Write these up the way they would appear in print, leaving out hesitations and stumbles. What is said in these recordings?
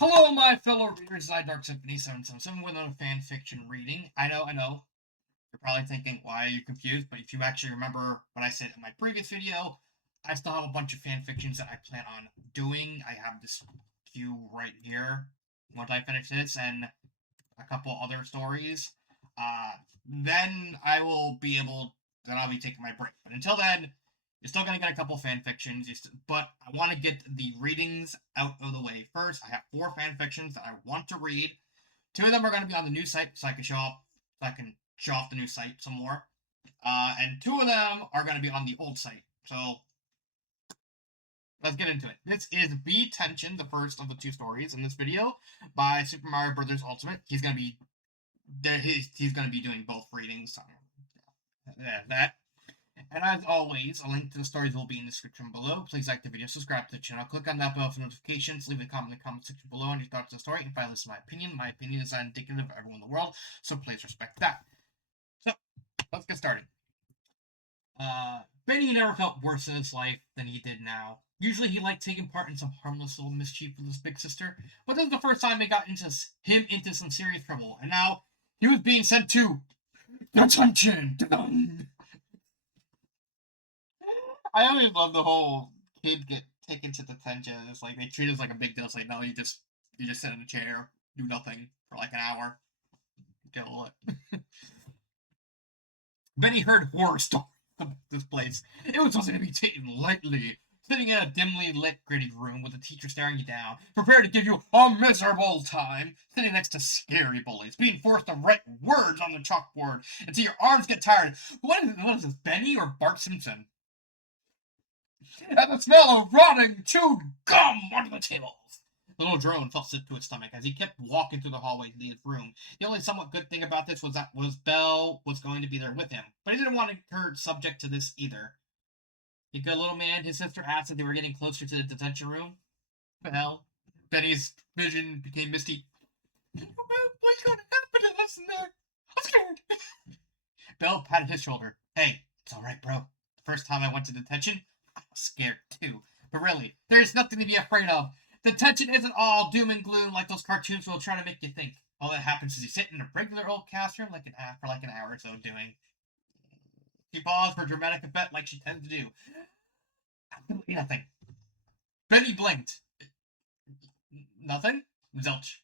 Hello, my fellow readers. I Dark Symphony 777 with a fan fiction reading. I know. You're probably thinking, why are you confused? But if you actually remember what I said in my previous video, I still have a bunch of fan fictions that I plan on doing. I have this queue right here. Once I finish this and a couple other stories, then I will be able. Then I'll be taking my break. But until then, you're still gonna get a couple fan fictions. But I want to get the readings out of the way first. I have 4 fan fictions that I want to read. 2 of them are gonna be on the new site, so I can show off the new site some more. And 2 of them are gonna be on the old site. So let's get into it. This is B Tension, the first of the 2 stories in this video by Super Mario Brothers Ultimate. He's gonna be doing both readings. So, that. And as always, a link to the stories will be in the description below. Please like the video, subscribe to the channel, click on that bell for notifications, leave a comment in the comment section below on your thoughts on the story, and if I listen to my opinion. My opinion is not indicative of everyone in the world, so please respect that. So, let's get started. Benny never felt worse in his life than he did now. Usually he liked taking part in some harmless little mischief with his big sister, but this was the first time it got into some serious trouble, and now he was being sent to detention. I always love the whole kid get taken to detention. It's like they treat it as like a big deal. It's like, no, you just sit in a chair, do nothing for like an hour, get lit. Benny heard horror stories about this place. It was supposed to be taken lightly. Sitting in a dimly lit, gritty room with a teacher staring you down, prepared to give you a miserable time, sitting next to scary bullies, being forced to write words on the chalkboard until your arms get tired. What is this, Benny or Bart Simpson? And the smell of rotting, chewed gum under the tables. The little drone felt sick to his stomach as he kept walking through the hallway to his room. The only somewhat good thing about this was that Belle was going to be there with him, but he didn't want her subject to this either. You good little man? His sister asked as they were getting closer to the detention room. Belle, Benny's vision became misty. What's going to happen to us in there? I'm scared. Belle patted his shoulder. Hey, it's all right, bro. The first time I went to detention, I was scared too. But really, there's nothing to be afraid of. Detention isn't all doom and gloom like those cartoons will try to make you think. All that happens is you sit in a regular old classroom for like an hour or so doing. She paused for dramatic effect like she tends to do. Absolutely nothing. Benny blinked. Nothing? Zilch.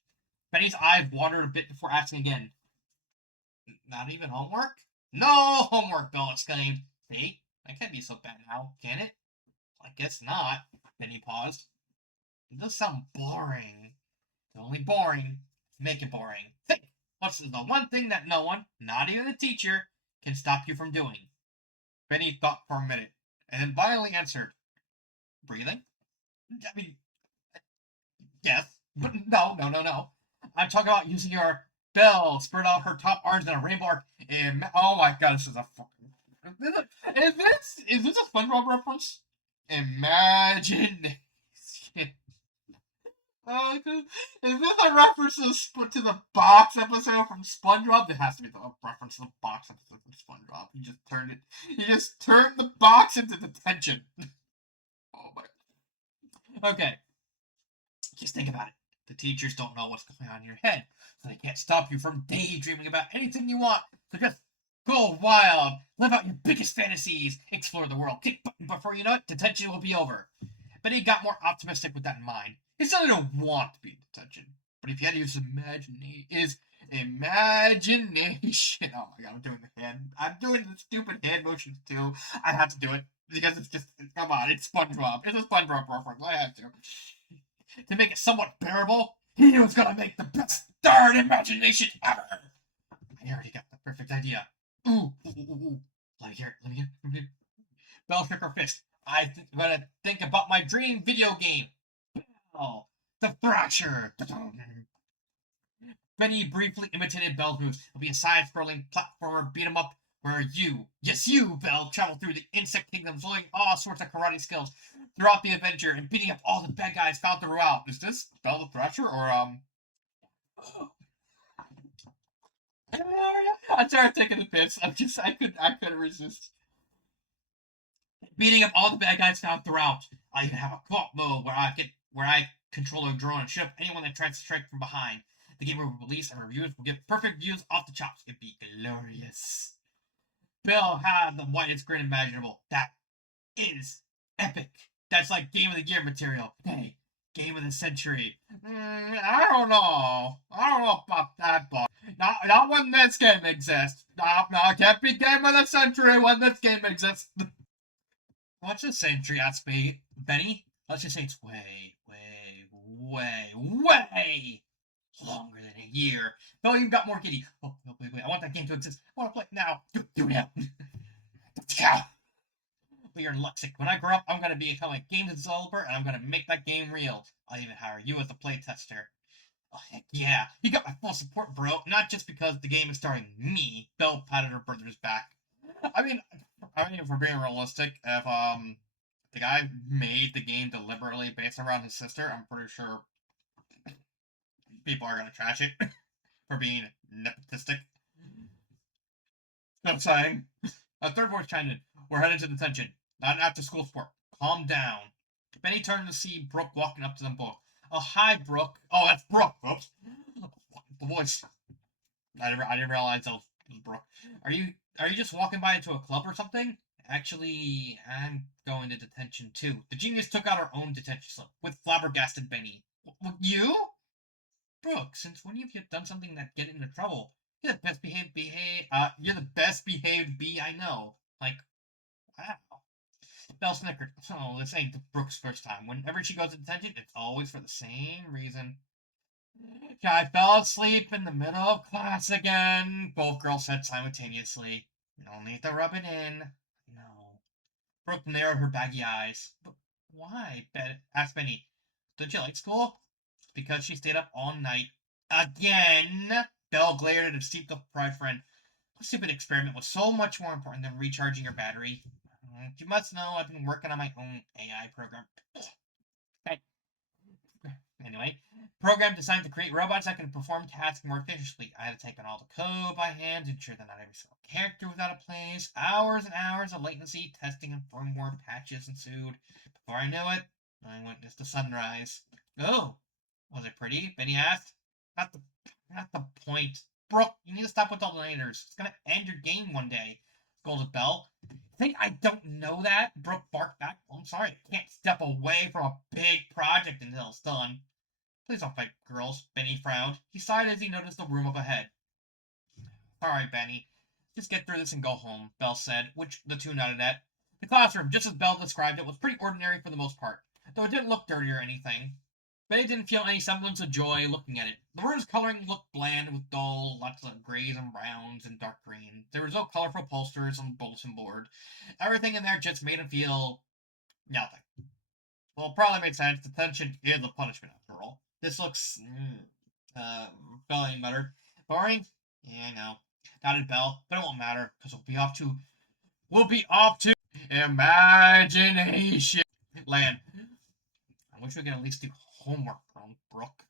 Benny's eyes watered a bit before asking again. Not even homework? No homework, Belle exclaimed. See? That can't be so bad now, can it? I guess not. Benny paused. It does sound boring. It's only boring. Make it boring. Think. What's the one thing that no one, not even the teacher, can stop you from doing? Benny thought for a minute, and then finally answered. Breathing? I mean, yes, but no. I'm talking about using your Belle spread out her top arms in a rainbow arc. And oh my god, this is a fucking. Is this a SpongeBob reference? Imagination. Oh, is this a reference to the box episode from SpongeBob? It has to be the reference to the box episode from SpongeBob. You just turned the box into detention. Oh my. Okay. Just think about it. The teachers don't know what's going on in your head, so they can't stop you from daydreaming about anything you want. So just go wild, live out your biggest fantasies, explore the world, kick button before you know it, detention will be over. But he got more optimistic with that in mind. He still didn't want to be in detention, but if he had to use imagination. Oh my god, I'm doing the stupid hand motions too. I have to do it because come on, it's SpongeBob. It's a SpongeBob reference. I have to. To make it somewhat bearable, he was gonna make the best darn imagination ever. I already got the perfect idea. Ooh. Let me hear it. Belle shook her fist. I'm gonna think about my dream video game. Belle, the Thrasher. Benny briefly imitated Belle's moves. It'll be a side-scrolling platformer beat 'em up where you, Belle, travel through the insect kingdom, learning all sorts of karate skills throughout the adventure and beating up all the bad guys found throughout. Is this Belle the Thrasher or I'm sorry, I'm taking the piss. I couldn't resist. Beating up all the bad guys found throughout. I even have a co-op mode where I control a drone and shoot up anyone that tries to strike from behind. The game will be released and reviewers will get perfect views off the chops. It'd be glorious. Bill had the whitest grin imaginable. That is epic. That's like Game of the Year material. Hey, Game of the Century. I don't know. I don't know about that, but not when this game exists. No, it can't be Game of the Century when this game exists. Let's just say ask me, Benny. Let's just say it's way longer than a year. Bill, you've got more giddy. Oh, wait. I want that game to exist. I want to play it now. Do it now. But you're in Lexic. When I grow up, I'm going to become a game developer, and I'm going to make that game real. I'll even hire you as a playtester. Oh, heck yeah. You got my full support, bro. Not just because the game is starring me. Bill patted her brother's back. I mean, if we're being realistic, if the guy made the game deliberately based around his sister, I'm pretty sure people are going to trash it for being nepotistic. I'm saying. A third voice chimed in. We're headed to detention. Not an after-school sport. Calm down. Benny turned to see Brooke walking up to them both. Oh, hi, Brooke. Oh, that's Brooke. Oops. The voice. I didn't realize that was Brooke. Are you just walking by into a club or something? Actually, I'm going to detention too. The genius took out her own detention slip with flabbergasted Benny. You? Brooke, since when have you done something that get into trouble? You're the best you're the best behaved bee I know. Like, wow. Belle snickered. Oh, this ain't Brooke's first time. Whenever she goes to detention, it's always for the same reason. I fell asleep in the middle of class again, both girls said simultaneously. No need to rub it in. No. Brooke narrowed her baggy eyes. But why? Asked Benny. Don't you like school? Because she stayed up all night. Again! Belle glared at her steeped-up-pride friend. A stupid experiment was so much more important than recharging your battery. You must know I've been working on my own AI program. Anyway, program designed to create robots that can perform tasks more efficiently. I had to type in all the code by hand, ensure that not every single character was out of place. Hours and hours of latency, testing, and firmware patches ensued. Before I knew it, I witnessed the sunrise. Oh, was it pretty? Benny asked. Not the point. Brooke, you need to stop with all the laters. It's gonna end your game one day. Scolded Belle. Think I don't know that? Brooke barked back. Oh, I'm sorry, I can't step away from a big project until it's done. Please don't fight, girls. Benny frowned. He sighed as he noticed the room up ahead. Alright, Benny. Just get through this and go home, Belle said, which the two nodded at. The classroom, just as Belle described it, was pretty ordinary for the most part, though it didn't look dirty or anything. Benny didn't feel any semblance of joy looking at it. The room's coloring looked bland with dull, lots of grays and browns and dark green. There was no colorful posters on the bulletin board. Everything in there just made him feel nothing. Well, it probably makes sense. Detention is a punishment, after all. This looks, Belly muttered. Boring? Yeah, I know. Nodded Belle, but it won't matter, because we'll be off to imagination land. I wish we could at least do homework, Brooke.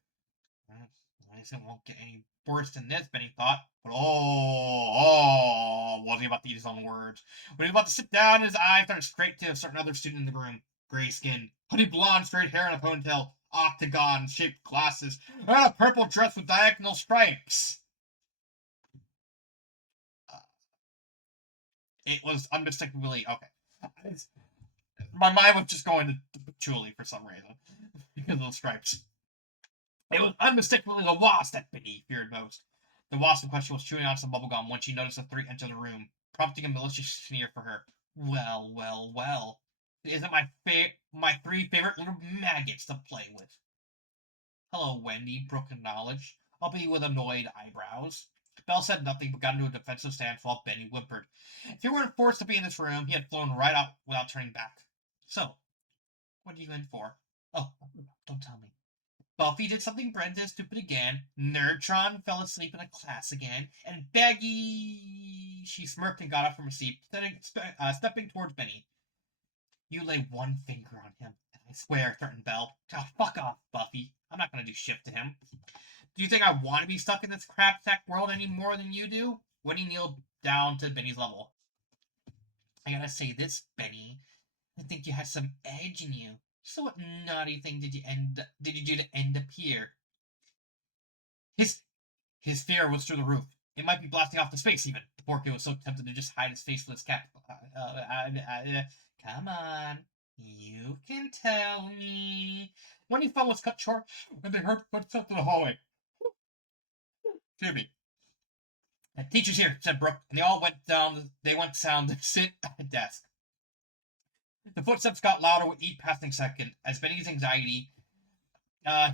I guess it won't get any worse than this, Benny thought. But wasn't he about to eat his own words? When he was about to sit down, his eyes turned straight to a certain other student in the room. Gray skin, honey blonde, straight hair and a ponytail, octagon-shaped glasses, and a purple dress with diagonal stripes. It was unmistakably okay. My mind was just going to patchouli for some reason because of the stripes. It was unmistakably the wasp that Benny feared most. The wasp in question was chewing on some bubblegum when she noticed the three enter the room, prompting a malicious sneer for her. Well. Isn't my three favorite little maggots to play with? Hello, Wendy, Brooke acknowledged, albeit with annoyed eyebrows. Belle said nothing but got into a defensive stance while Benny whimpered. If he weren't forced to be in this room, he had flown right out without turning back. So, what are you in for? Oh, don't tell me. Buffy did something Brenda and stupid again. Nerdtron fell asleep in a class again. And Baggy... She smirked and got up from her seat, stepping towards Benny. You lay one finger on him, and I swear, threatened Belle. Oh, fuck off, Buffy. I'm not going to do shit to him. Do you think I want to be stuck in this crap-sack world any more than you do? Wendy kneeled down to Benny's level. I gotta say this, Benny. I think you have some edge in you. So what naughty thing did you do to end up here? His his fear was through the roof. It might be blasting off to space even. The poor kid was so tempted to just hide his face with his cap. Come on. You can tell me. When he fell was cut short, and they heard footsteps in the hallway. Excuse me. The teacher's here, said Brooke, and they all went down. They went down to sit at a desk. The footsteps got louder with each passing second, as Benny's anxiety.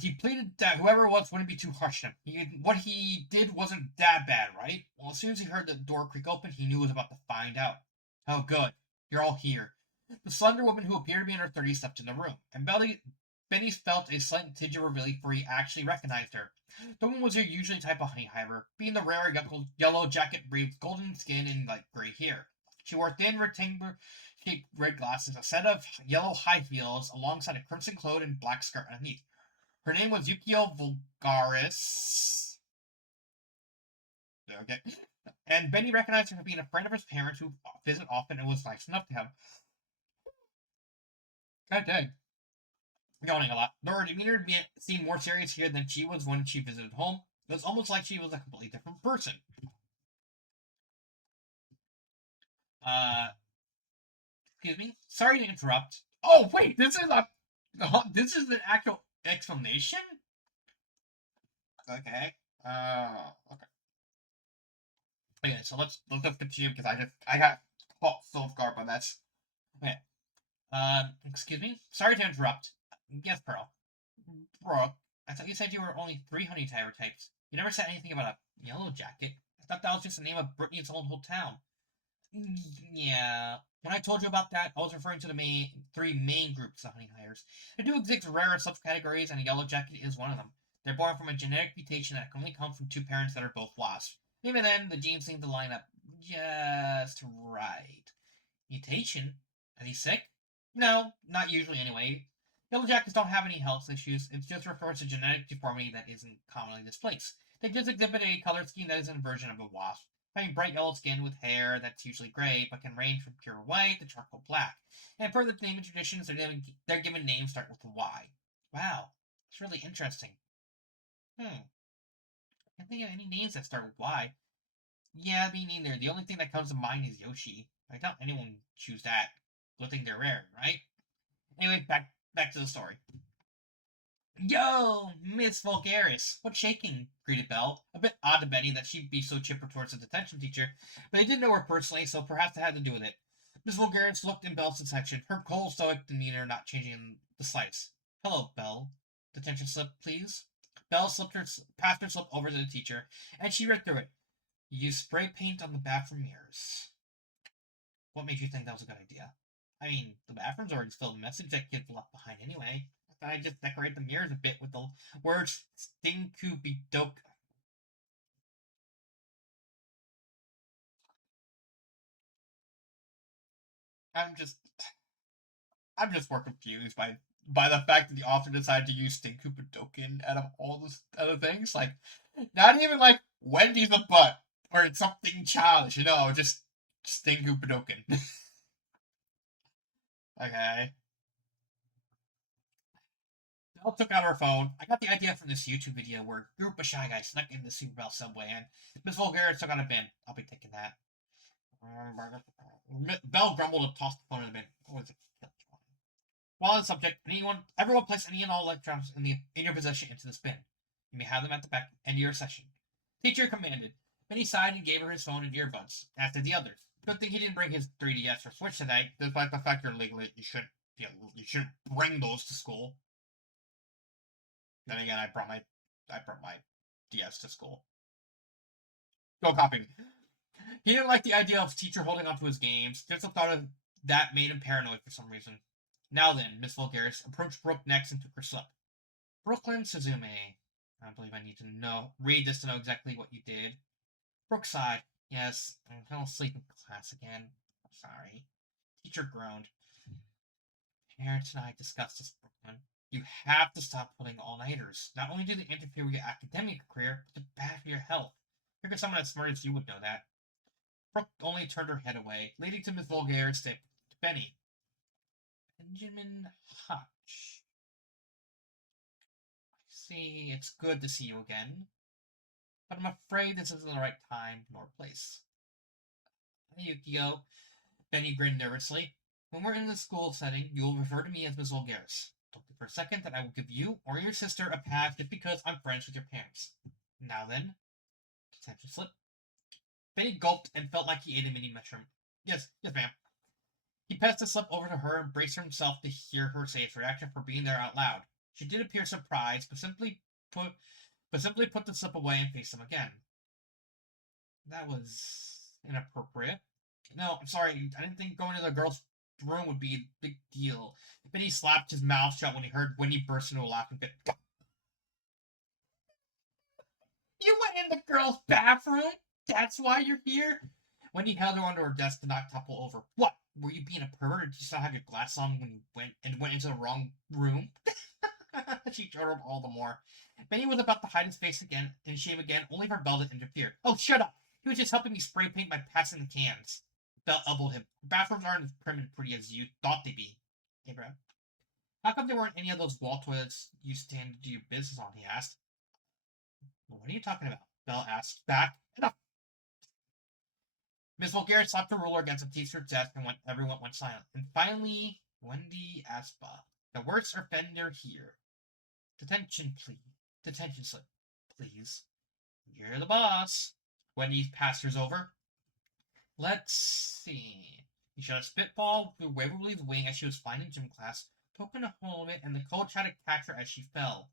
He pleaded that whoever it was wouldn't be too harsh on him. What he did wasn't that bad, right? Well, as soon as he heard the door creak open, he knew he was about to find out. Oh, good. You're all here. The slender woman who appeared to be in her 30s stepped in the room, and Benny felt a slight tinge of relief for he actually recognized her. The woman was her usually type of honey hiver, being the rare yellow jacket breed, golden skin, and light gray hair. She wore thin rectangular shaped red glasses, a set of yellow high heels, alongside a crimson cloak and black skirt underneath. Her name was Yukio Vulgaris. Okay. And Benny recognized her as being a friend of his parents who visited often and was nice enough to him. God dang. Yawning a lot. Though her demeanor seemed more serious here than she was when she visited home. It was almost like she was a completely different person. Excuse me? Sorry to interrupt. Oh, wait, this is an actual explanation? Okay. Okay. Okay, so let's just continue because I got caught so off guard by that. Okay. Excuse me? Sorry to interrupt. Yes, Pearl. Brooke, I thought you said you were only 3 honey tiger types. You never said anything about a yellow jacket. I thought that was just the name of Brittany's old hometown. Yeah. When I told you about that, I was referring to the 3 main groups of honey hires. There do exist rarer subcategories, and a yellow jacket is one of them. They're born from a genetic mutation that can only come from 2 parents that are both wasps. Even then, the genes seem to line up just right. Mutation? Are he sick? No, not usually anyway. Yellow jackets don't have any health issues. It just refers to genetic deformity that isn't commonly displaced. They just exhibit a color scheme that is an inversion of a wasp, having bright yellow skin with hair that's usually gray, but can range from pure white to charcoal black. And per the naming traditions, their given names start with a Y. Wow, it's really interesting. I can't think of any names that start with Y. Yeah, me neither. The only thing that comes to mind is Yoshi. I doubt anyone would choose that. Good thing they're rare, right? Anyway, back to the story. Yo, Miss Vulgaris, what's shaking? Greeted Belle. A bit odd to Betty that she'd be so chipper towards the detention teacher, but they didn't know her personally, so perhaps it had to do with it. Miss Vulgaris looked in Belle's direction, her cold stoic demeanor not changing in the slightest. Hello, Belle. Detention slip, please. Belle passed her slip over to the teacher, and she read through it. Use spray paint on the bathroom mirrors. What made you think that was a good idea? I mean, the bathroom's already filled with message that kids left behind anyway. I thought I'd just decorate the mirrors a bit with the words Stinkubidoka. I'm just I'm just more confused by the fact that the author decided to use Stinkubidoken out of all the other things. Like, not even like Wendy's a butt or it's something childish, just Stinkubidoken. Okay. Belle took out her phone. I got the idea from this YouTube video where a group of shy guys snuck into the Super Bell subway and Miss Vulgaris took out a bin. I'll be taking that. Belle grumbled and tossed the phone in the bin. What is it? While on the subject, everyone place any and all electrons in your possession into this bin. You may have them at the back end of your session. Teacher commanded. Then he sighed and gave her his phone and earbuds, as did the others. Good thing he didn't bring his 3DS or Switch today, despite the fact you're legally you shouldn't bring those to school. Then again, I brought my DS to school. Go copying. He didn't like the idea of teacher holding onto his games. Just the thought of that made him paranoid for some reason. Now then, Miss Vulgaris approached Brooke next and took her slip. Brooklyn Suzume. I believe I need to read this to know exactly what you did. Brooke sighed. Yes, I fell asleep in class again. I'm sorry. Teacher groaned. Parents and I discussed this, Brooklyn. You have to stop pulling all-nighters. Not only do they interfere with your academic career, but they're bad for your health. Figure someone as smart as you would know that. Brooke only turned her head away, leading to Miss Vulgaris to Benny. Benjamin Hutch. See, it's good to see you again, but I'm afraid this isn't the right time nor place. Hey, Yukio. Benny grinned nervously. When we're in the school setting, you will refer to me as Miss Vulgaris. Don't think for a second that I will give you or your sister a pass just because I'm friends with your parents. Now then, detention slip. Benny gulped and felt like he ate a mini mushroom. Yes, ma'am. He passed the slip over to her and braced himself to hear her say its reaction for being there out loud. She did appear surprised, but simply put the slip away and faced him again. That was inappropriate. No, I'm sorry. I didn't think going to the girl's room would be a big deal. But he slapped his mouth shut when he heard Wendy burst into a laughing fit. You went in the girl's bathroom? That's why you're here? Wendy held her onto her desk to not topple over. What? Were you being a pervert, or did you still have your glass on when you went into the wrong room? She chortled all the more. Benny was about to hide his face again in shame again, only for Belle to interfere. Oh, shut up! He was just helping me spray paint by passing the cans. Belle elbowed him. Bathrooms aren't as prim and pretty as you thought they'd be. Hey, bro. How come there weren't any of those wall toilets you stand to do your business on? He asked. What are you talking about? Belle asked back. Enough! Miss Vulgaris slapped her ruler against the teacher's desk and everyone went silent. And finally, Wendy asked Bob, the worst offender here. Detention plea. Detention slip, please. You're the boss. Wendy passed hers over. Let's see. He shot a spitball through Waverly's wing as she was flying in gym class, poking a hole in it, and the coach tried to catch her as she fell.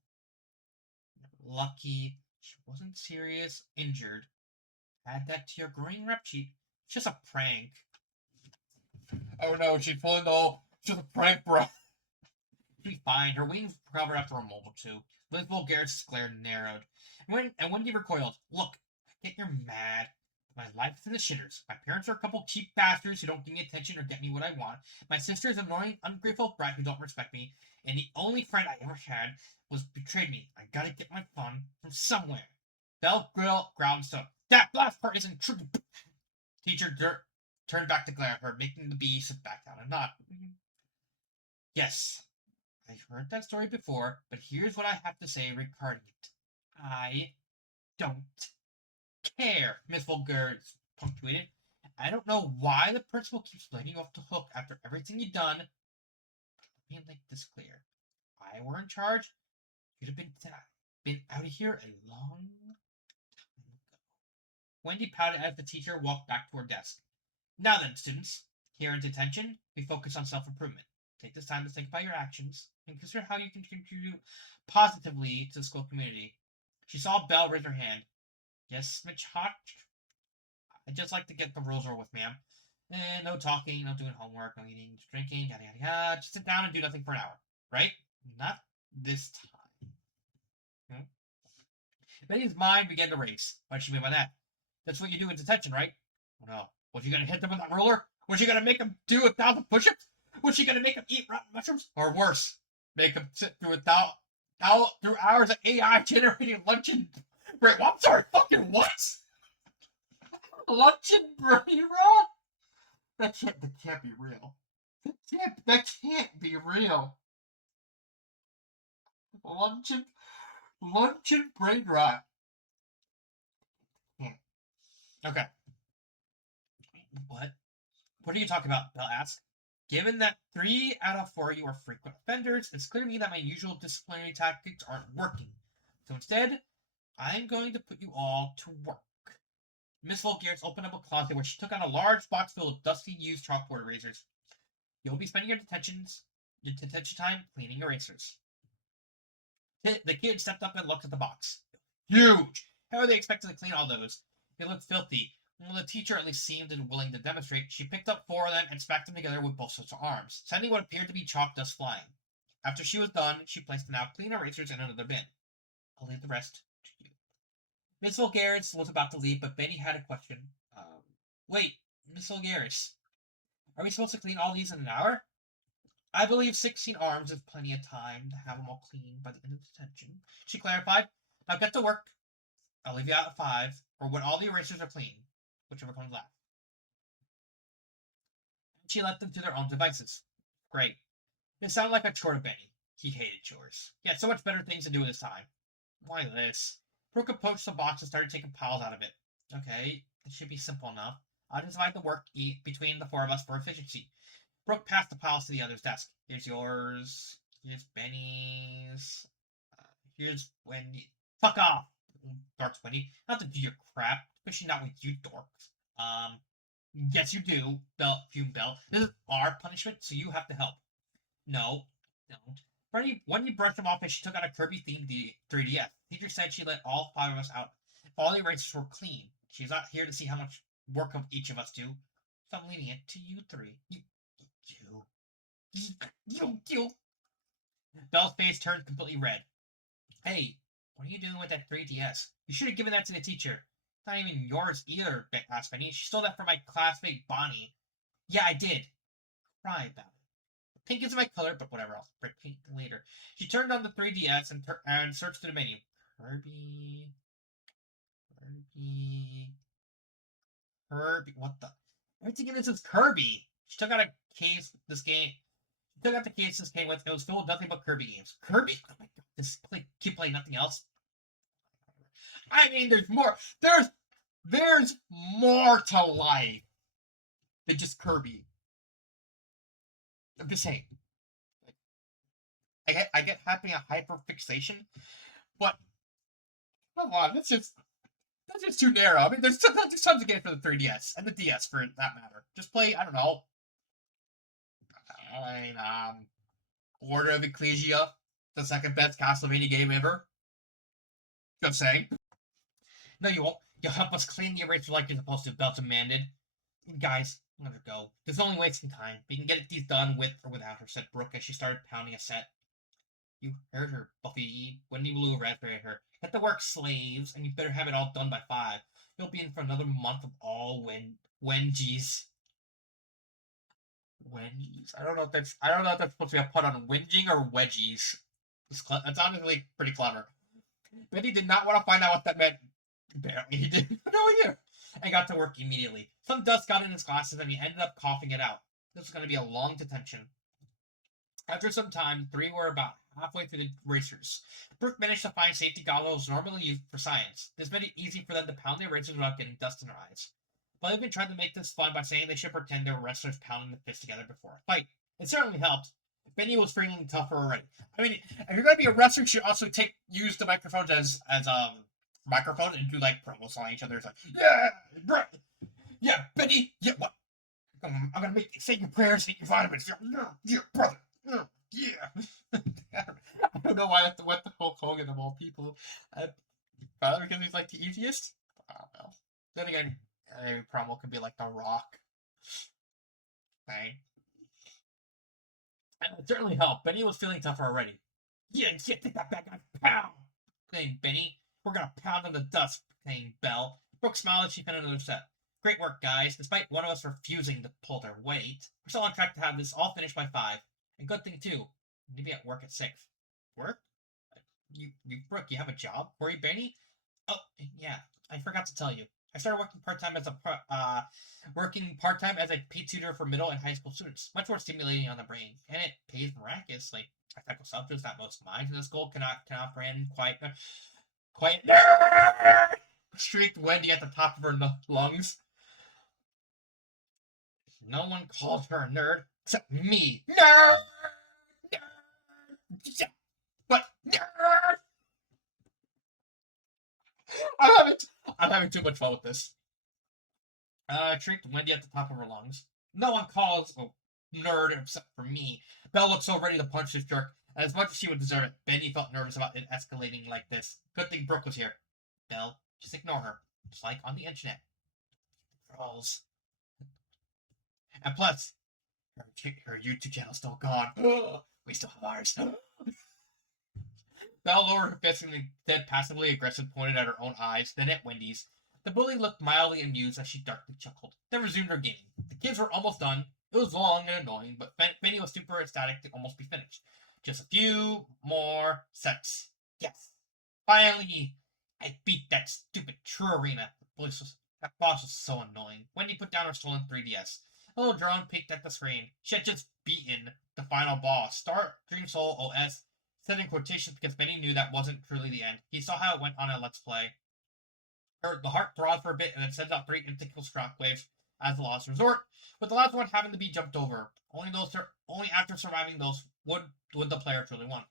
Lucky she wasn't serious, injured. Add that to your growing rep sheet. It's just a prank. Oh no, she's pulling the just a prank, bro. She'll be fine. Her wings recovered after a moment or two. Liz Vulgaris' glare narrowed. And Wendy recoiled. Look, I get you're mad. My life's in the shitters. My parents are a couple cheap bastards who don't give me attention or get me what I want. My sister's an annoying, ungrateful brat who don't respect me. And the only friend I ever had was betrayed me. I gotta get my fun from somewhere. Belle ground stuff. That last part isn't true. Teacher turned back to glare at her, making the bee sit back down and nod. Yes, I've heard that story before, but here's what I have to say regarding it. I don't care, Miss Vulgaris punctuated. I don't know why the principal keeps letting you off the hook after everything you've done. Let me make this clear. If I were in charge, you'd have been out of here a long time ago. Wendy pouted as the teacher walked back to her desk. Now then, students, here in detention, we focus on self-improvement. Take this time to think about your actions and consider how you can contribute positively to the school community. She saw Belle raise her hand. Yes, Mitch Hotch? I'd just like to get the rules over with, ma'am. No talking, no doing homework, no eating, drinking, yada yada yada. Just sit down and do nothing for an hour. Right? Not this time. Betty's mind began to race. What did she mean by that? That's what you do in detention, right? Oh no. Was she gonna hit them with that ruler? Was she gonna make them do 1,000 push-ups? Was she gonna make them eat rotten mushrooms? Or worse, make them sit through through hours of AI generating lunch and break? Well, I'm sorry, fucking what? Lunch and brain rot? That can't be real. That can't be real. Lunch and brain rot. Okay. What? What are you talking about? Belle asked. Given that 3 out of 4 of you are frequent offenders, it's clear to me that my usual disciplinary tactics aren't working. So instead, I'm going to put you all to work. Miss Vulgaris opened up a closet where she took out a large box filled with dusty used chalkboard erasers. You'll be spending your detention time cleaning erasers. The kid stepped up and looked at the box. Huge! How are they expected to clean all those? They look filthy. When the teacher at least seemed willing to demonstrate, she picked up 4 of them and smacked them together with both sets of arms, sending what appeared to be chalk dust flying. After she was done, she placed the now clean erasers in another bin. I'll leave the rest to you. Miss Vulgaris was about to leave, but Betty had a question. Wait, Miss Vulgaris, are we supposed to clean all these in an hour? I believe 16 arms is plenty of time to have them all clean by the end of detention, she clarified. Now get to work. I'll leave you out at 5, or when all the erasers are clean, whichever comes last. She left them to their own devices. Great. It sounded like a chore to Benny. He hated yours. He had so much better things to do this time. Why this? Brooke approached the box and started taking piles out of it. Okay, it should be simple enough. I'll just divide the work between the four of us for efficiency. Brooke passed the piles to the other's desk. Here's yours. Here's Benny's. Here's Wendy. Fuck off! Barks Wendy. Not to do your crap, especially not with you dorks. Yes you do, Fume Bell. This is our punishment, so you have to help. No, don't. Wendy brushed him off as she took out a Kirby-themed 3DS. The teacher said she let all five of us out. If all the erasers were clean. She's not here to see how much work of each of us do. So I'm leaving it to you three. You. Bell's face turned completely red. Hey, what are you doing with that 3DS? You should have given that to the teacher. It's not even yours either, asked Benny. She stole that from my classmate Bonnie. Yeah, I did. Cry about it. Pink is my color, but whatever else. Break pink later. She turned on the 3DS and searched through the menu. Kirby. What the? Everything in this is Kirby. She took out a case. She took out the case this came with. It was filled with nothing but Kirby games. Kirby? Oh my god! Keep playing nothing else. I mean, there's more. There's more to life than just Kirby. I'm just saying. I get having a hyperfixation, but come on, that's just too narrow. I mean, there's tons to get for the 3DS and the DS for that matter. Just play, I don't know. I mean, Order of Ecclesia, the second best Castlevania game ever. Just saying. No, you won't. You'll help us clean the eraser like you're supposed to, Bell demanded. Guys, let her go. There's only wasting time. We can get these done with or without her, said Brooke as she started pounding a set. You heard her, Buffy. Wendy blew a raspberry at her. Get to work, slaves, and you better have it all done by 5. You'll be in for another month of all Wengies. Wengies. I don't know if that's supposed to be a pun on whinging or wedgies. That's honestly pretty clever. Betty did not want to find out what that meant. Apparently he did. No idea. And got to work immediately. Some dust got in his glasses and he ended up coughing it out. This was going to be a long detention. After some time, the three were about halfway through the erasers. Brooke managed to find safety goggles normally used for science. This made it easy for them to pound the erasers without getting dust in their eyes. But even tried to make this fun by saying they should pretend they were wrestlers pounding the fists together before a fight. It certainly helped. Benny was feeling tougher already. I mean, if you're gonna be a wrestler, you should also use the microphones as microphones and do like promos on each other. It's like, yeah, Benny, yeah, what? I'm gonna make you say your prayers, eat your vitamins. Yeah, brother. Yeah. I don't know why that's what the Hulk Hogan of all people. Probably because he's like the easiest. I don't know. Then again, a promo could be like The Rock. Right? And it certainly helped. Benny was feeling tougher already. Yeah, take that back, pound! Saying Benny. We're gonna pound on the dust, saying Belle. Brooke smiled as she finished another set. Great work, guys. Despite one of us refusing to pull their weight, we're still on track to have this all finished by 5. And good thing, too. Maybe at work at 6. Work? Brooke, you have a job? Worry, Benny? Oh, yeah. I forgot to tell you. I started working part-time as a paid tutor for middle and high school students. Much more stimulating on the brain, and it pays miraculously. I tackle subjects that most minds in the school cannot comprehend quite. Shrieked Wendy at the top of her lungs. No one calls her a nerd except me. Nerd! But nerd! I'm having too much fun with this. Shrieked Wendy at the top of her lungs. No one calls a nerd except for me. Belle looked so ready to punch this jerk, and as much as she would deserve it, Benny felt nervous about it escalating like this. Good thing Brooke was here. Belle, just ignore her. Just like on the internet. Trolls. And plus, her YouTube channel's still gone. We still have ours. Belle lowered her fist and instead passively aggressive pointed at her own eyes, then at Wendy's. The bully looked mildly amused as she darkly chuckled. Then resumed her game. The kids were almost done. It was long and annoying, but Benny was super ecstatic to almost be finished. Just a few more sets. Yes. Finally, I beat that stupid True Arena. That boss was so annoying. Wendy put down her stolen 3DS. A little drone peeked at the screen. She had just beaten the final boss, Star Dream Soul OS said in quotations because Benny knew that wasn't truly the end. He saw how it went on a Let's Play. The heart throbbed for a bit and then sends out 3 integral shockwaves as the last resort, with the last one having to be jumped over. Only after surviving those would the player truly win.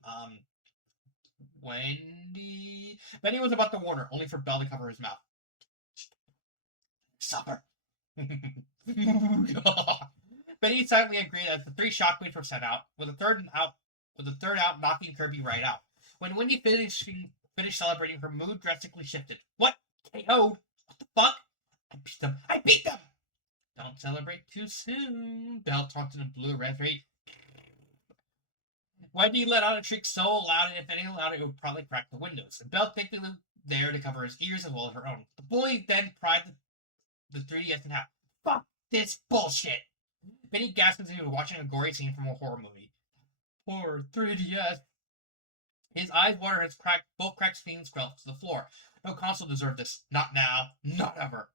Benny was about to warn her, only for Belle to cover his mouth. Supper. Benny silently agreed as the 3 shockwaves were sent out, with the third out knocking Kirby right out. When Wendy finished celebrating, her mood drastically shifted. What? KO'd? What the fuck? I beat them! I beat them! Don't celebrate too soon. Belle taunted in blue red rage. Wendy let out a shriek so loud, and if any louder, it would probably crack the windows. And Belle thankfully there to cover his ears as well as her own. The bully then pried the 3DS in half. Fuck this bullshit! Benny gasped as he was watching a gory scene from a horror movie. Poor 3DS. His eyes water, his both cracked screens fell to the floor. No console deserved this. Not now. Not ever.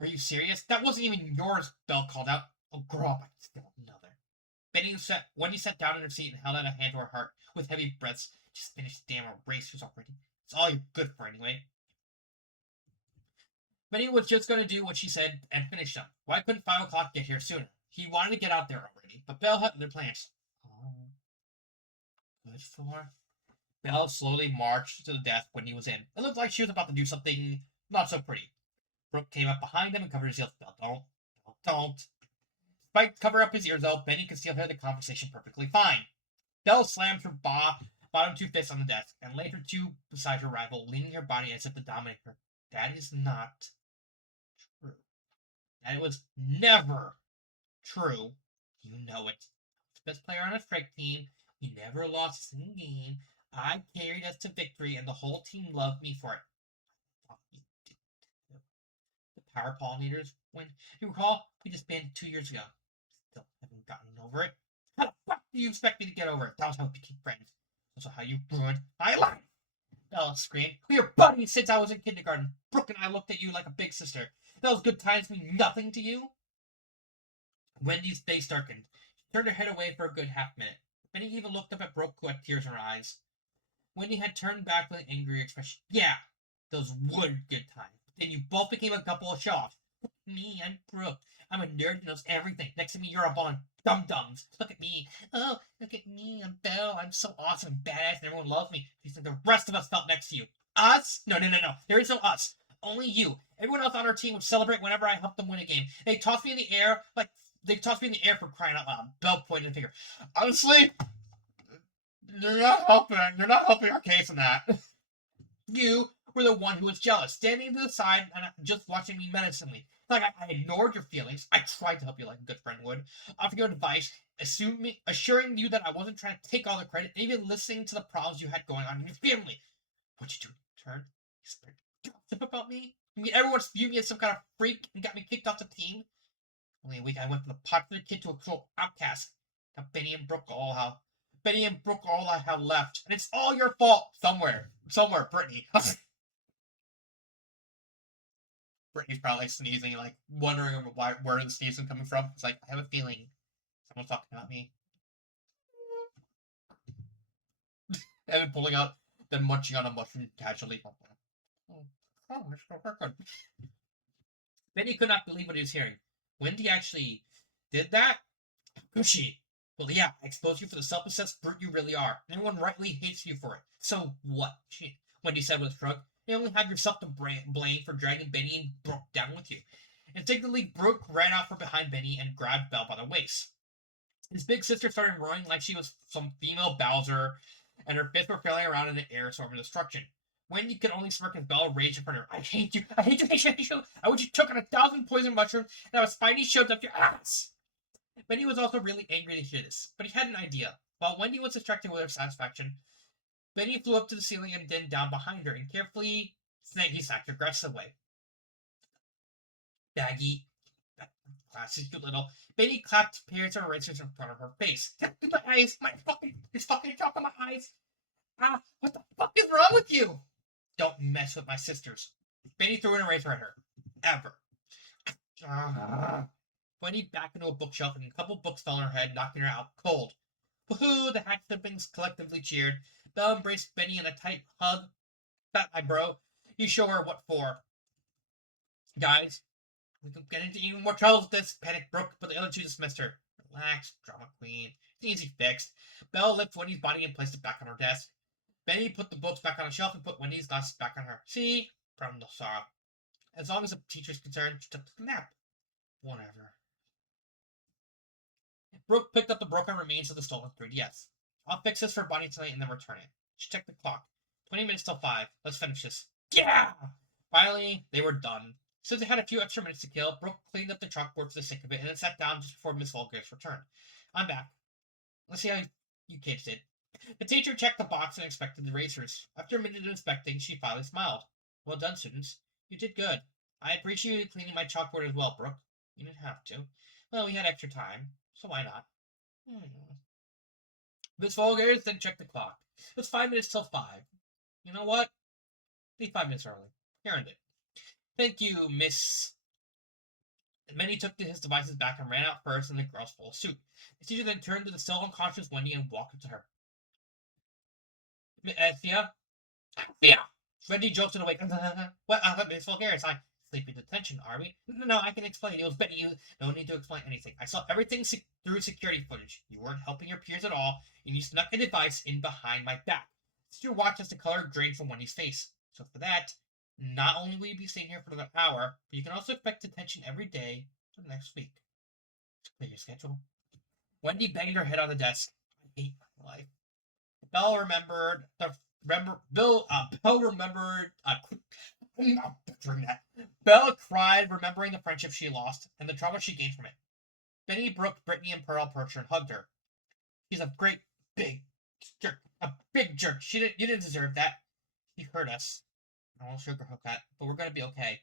Are you serious? That wasn't even yours, Belle called out. Oh, grow up. I can steal another. Wendy sat down in her seat and held out a hand to her heart with heavy breaths. Just finish the damn erasers already. It's all you're good for anyway. Benny was just going to do what she said and finish them. Why couldn't 5 o'clock get here sooner? He wanted to get out there already, but Belle had other plans. Oh, good for. Belle slowly marched to the desk when he was in. It looked like she was about to do something not so pretty. Brooke came up behind him and covered his ears. Belle, don't. Despite cover up his ears, though, Benny could still hear the conversation perfectly fine. Belle slammed her bottom 2 fists on the desk and laid her 2 beside her rival, leaning her body as if to dominate her. That is not true. That was never true. You know it. I was the best player on a strike team. We never lost a single game. I carried us to victory, and the whole team loved me for it. The power pollinators, when you recall, we disbanded 2 years ago. Still haven't gotten over it. How the fuck do you expect me to get over it? That was how we became friends. Also how you ruined my life. Bella screamed. We were buddies since I was in kindergarten. Brooke and I looked at you like a big sister. Those good times mean nothing to you? Wendy's face darkened. She turned her head away for a good half-minute. Benny even looked up at Brooke, who had tears in her eyes. Wendy had turned back with an angry expression. Yeah, those were good times. But then you both became a couple of show-offs. Me, I'm Brooke. I'm a nerd who knows everything. Next to me, you're a bunch of dum-dums. Look at me. Oh, look at me. I'm Belle. I'm so awesome and badass, and everyone loves me. Just like the rest of us felt next to you. Us? No. There is no us. Only you. Everyone else on our team would celebrate whenever I helped them win a game. They tossed me in the air for crying out loud. Belle pointed a finger. Honestly, you're not helping our case in that. You were the one who was jealous, standing to the side and just watching me menacingly. Like I ignored your feelings. I tried to help you like a good friend would, offering you advice, assuring you that I wasn't trying to take all the credit, and even listening to the problems you had going on in your family. What'd you do in turn? You spread gossip about me? I mean, everyone viewed me as some kind of freak and got me kicked off the team. Only a week I went from the popular kid to a total outcast. Now Benny and Brooke all have left, and it's all your fault. Somewhere, Brittany. Brittany's probably sneezing, like wondering where the sneezing coming from. It's like I have a feeling someone's talking about me. And then pulling out, then munching on a mushroom casually. Benny could not believe what he was hearing. Wendy actually did that? Who's she? Well, yeah, I exposed you for the self-obsessed brute you really are. Everyone rightly hates you for it. So what? Wendy said with a shrug. You only have yourself to blame for dragging Benny and Brooke down with you. Instinctively, Brooke ran out from behind Benny and grabbed Belle by the waist. His big sister started roaring like she was some female Bowser, and her fists were flailing around in the air, swarming destruction. Wendy could only smirk as Belle raged in front of her. I hate you! I hate you! I want you to choke on 1,000 poison mushrooms and have a spiny shoved up your ass! Wendy was also really angry to hear this, but he had an idea. While Wendy was distracted with her satisfaction, Benny flew up to the ceiling and then down behind her, and carefully he sacked her dress away. Baggy, classy, too little. Benny clapped pairs of erasers in front of her face. My eyes! It's fucking chalk on my eyes! Ah, what the fuck is wrong with you? Don't mess with my sisters. Benny threw an eraser at her. Ever. Wendy backed into a bookshelf, and a couple books fell on her head, knocking her out cold. Woohoo! The Hatch siblings collectively cheered. Belle embraced Benny in a tight hug. That my bro. You show her what for. Guys, we could get into even more trouble with this, panicked Brooke, but the other two dismissed her. Relax, drama queen. It's easy fixed. Belle lifted Wendy's body and placed it back on her desk. Benny put the books back on a shelf and put Wendy's glasses back on her. See? Problem solved. As long as the teacher's concerned, she took a nap. Whatever. Brooke picked up the broken remains of the stolen 3DS. I'll fix this for Bonnie tonight and then return it. She checked the clock. 20 minutes till 5. Let's finish this. Yeah! Finally, they were done. Since they had a few extra minutes to kill, Brooke cleaned up the chalkboard for the sake of it and then sat down just before Miss Vulgar's return. I'm back. Let's see how you kids did. The teacher checked the box and inspected the erasers. After a minute of inspecting, she finally smiled. Well done, students. You did good. I appreciate you cleaning my chalkboard as well, Brooke. You didn't have to. Well, we had extra time, so why not? Miss Vulgars then checked the clock. It was 5 minutes till 5. You know what? Leave 5 minutes early. You earned it. Thank you, Miss. Many took his devices back and ran out first in the girl's full suit. The teacher then turned to the still unconscious Wendy and walked up to her. Thea? Thea! Wendy jolted awake. What? Miss Vulgaris, I sleeping detention, are we? No, I can explain. It was Betty. You no need to explain anything. I saw everything through security footage. You weren't helping your peers at all, and you snuck a device in behind my back. Sister watched as the color drained from Wendy's face. So for that, not only will you be staying here for another hour, but you can also expect detention every day for the next week. Clear your schedule. Wendy banged her head on the desk. I hate my life. Belle remembered Belle remembered. I'm not butchering that. Belle cried, remembering the friendship she lost and the trauma she gained from it. Benny, Brooke, Brittany, and Pearl approached her and hugged her. She's a great big jerk. A big jerk. You didn't deserve that. She hurt us. I won't sugarcoat that, but we're gonna be okay.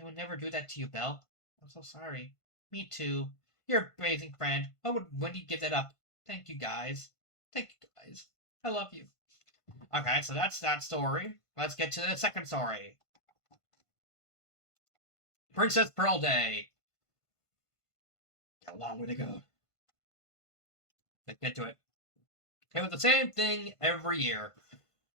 I would never do that to you, Belle. I'm so sorry. Me too. You're a amazing friend. Why would Wendy give that up? Thank you, guys. Thank you, guys. I love you. Okay, so that's that story. Let's get to the second story. Princess Pearl Day. Got a long way to go. Let's get to it. It was the same thing every year.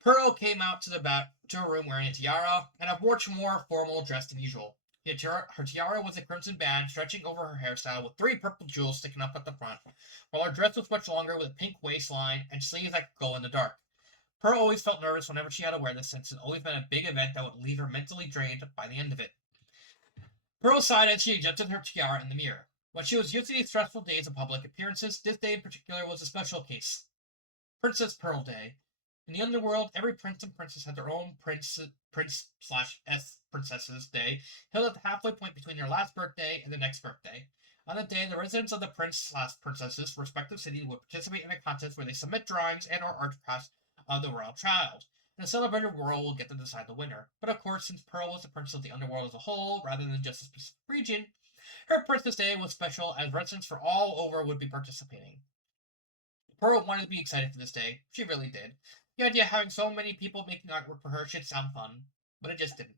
Pearl came out to her room wearing a tiara and a much more formal dress than usual. Her tiara was a crimson band stretching over her hairstyle with 3 purple jewels sticking up at the front, while her dress was much longer with a pink waistline and sleeves that could glow in the dark. Pearl always felt nervous whenever she had to wear this since it had always been a big event that would leave her mentally drained by the end of it. Pearl sighed as she adjusted her tiara in the mirror. When she was used to these stressful days of public appearances, this day in particular was a special case. Princess Pearl Day. In the underworld, every prince and princess had their own prince/S princesses day, held at the halfway point between their last birthday and the next birthday. On the day, the residents of the prince/princesses' respective cities would participate in a contest where they submit drawings and or art crafts of the royal child. And the celebrated world will get to decide the winner. But of course, since Pearl was the princess of the underworld as a whole, rather than just a specific region, her Princess Day was special as residents from all over would be participating. Pearl wanted to be excited for this day. She really did. The idea of having so many people making artwork for her should sound fun, but it just didn't.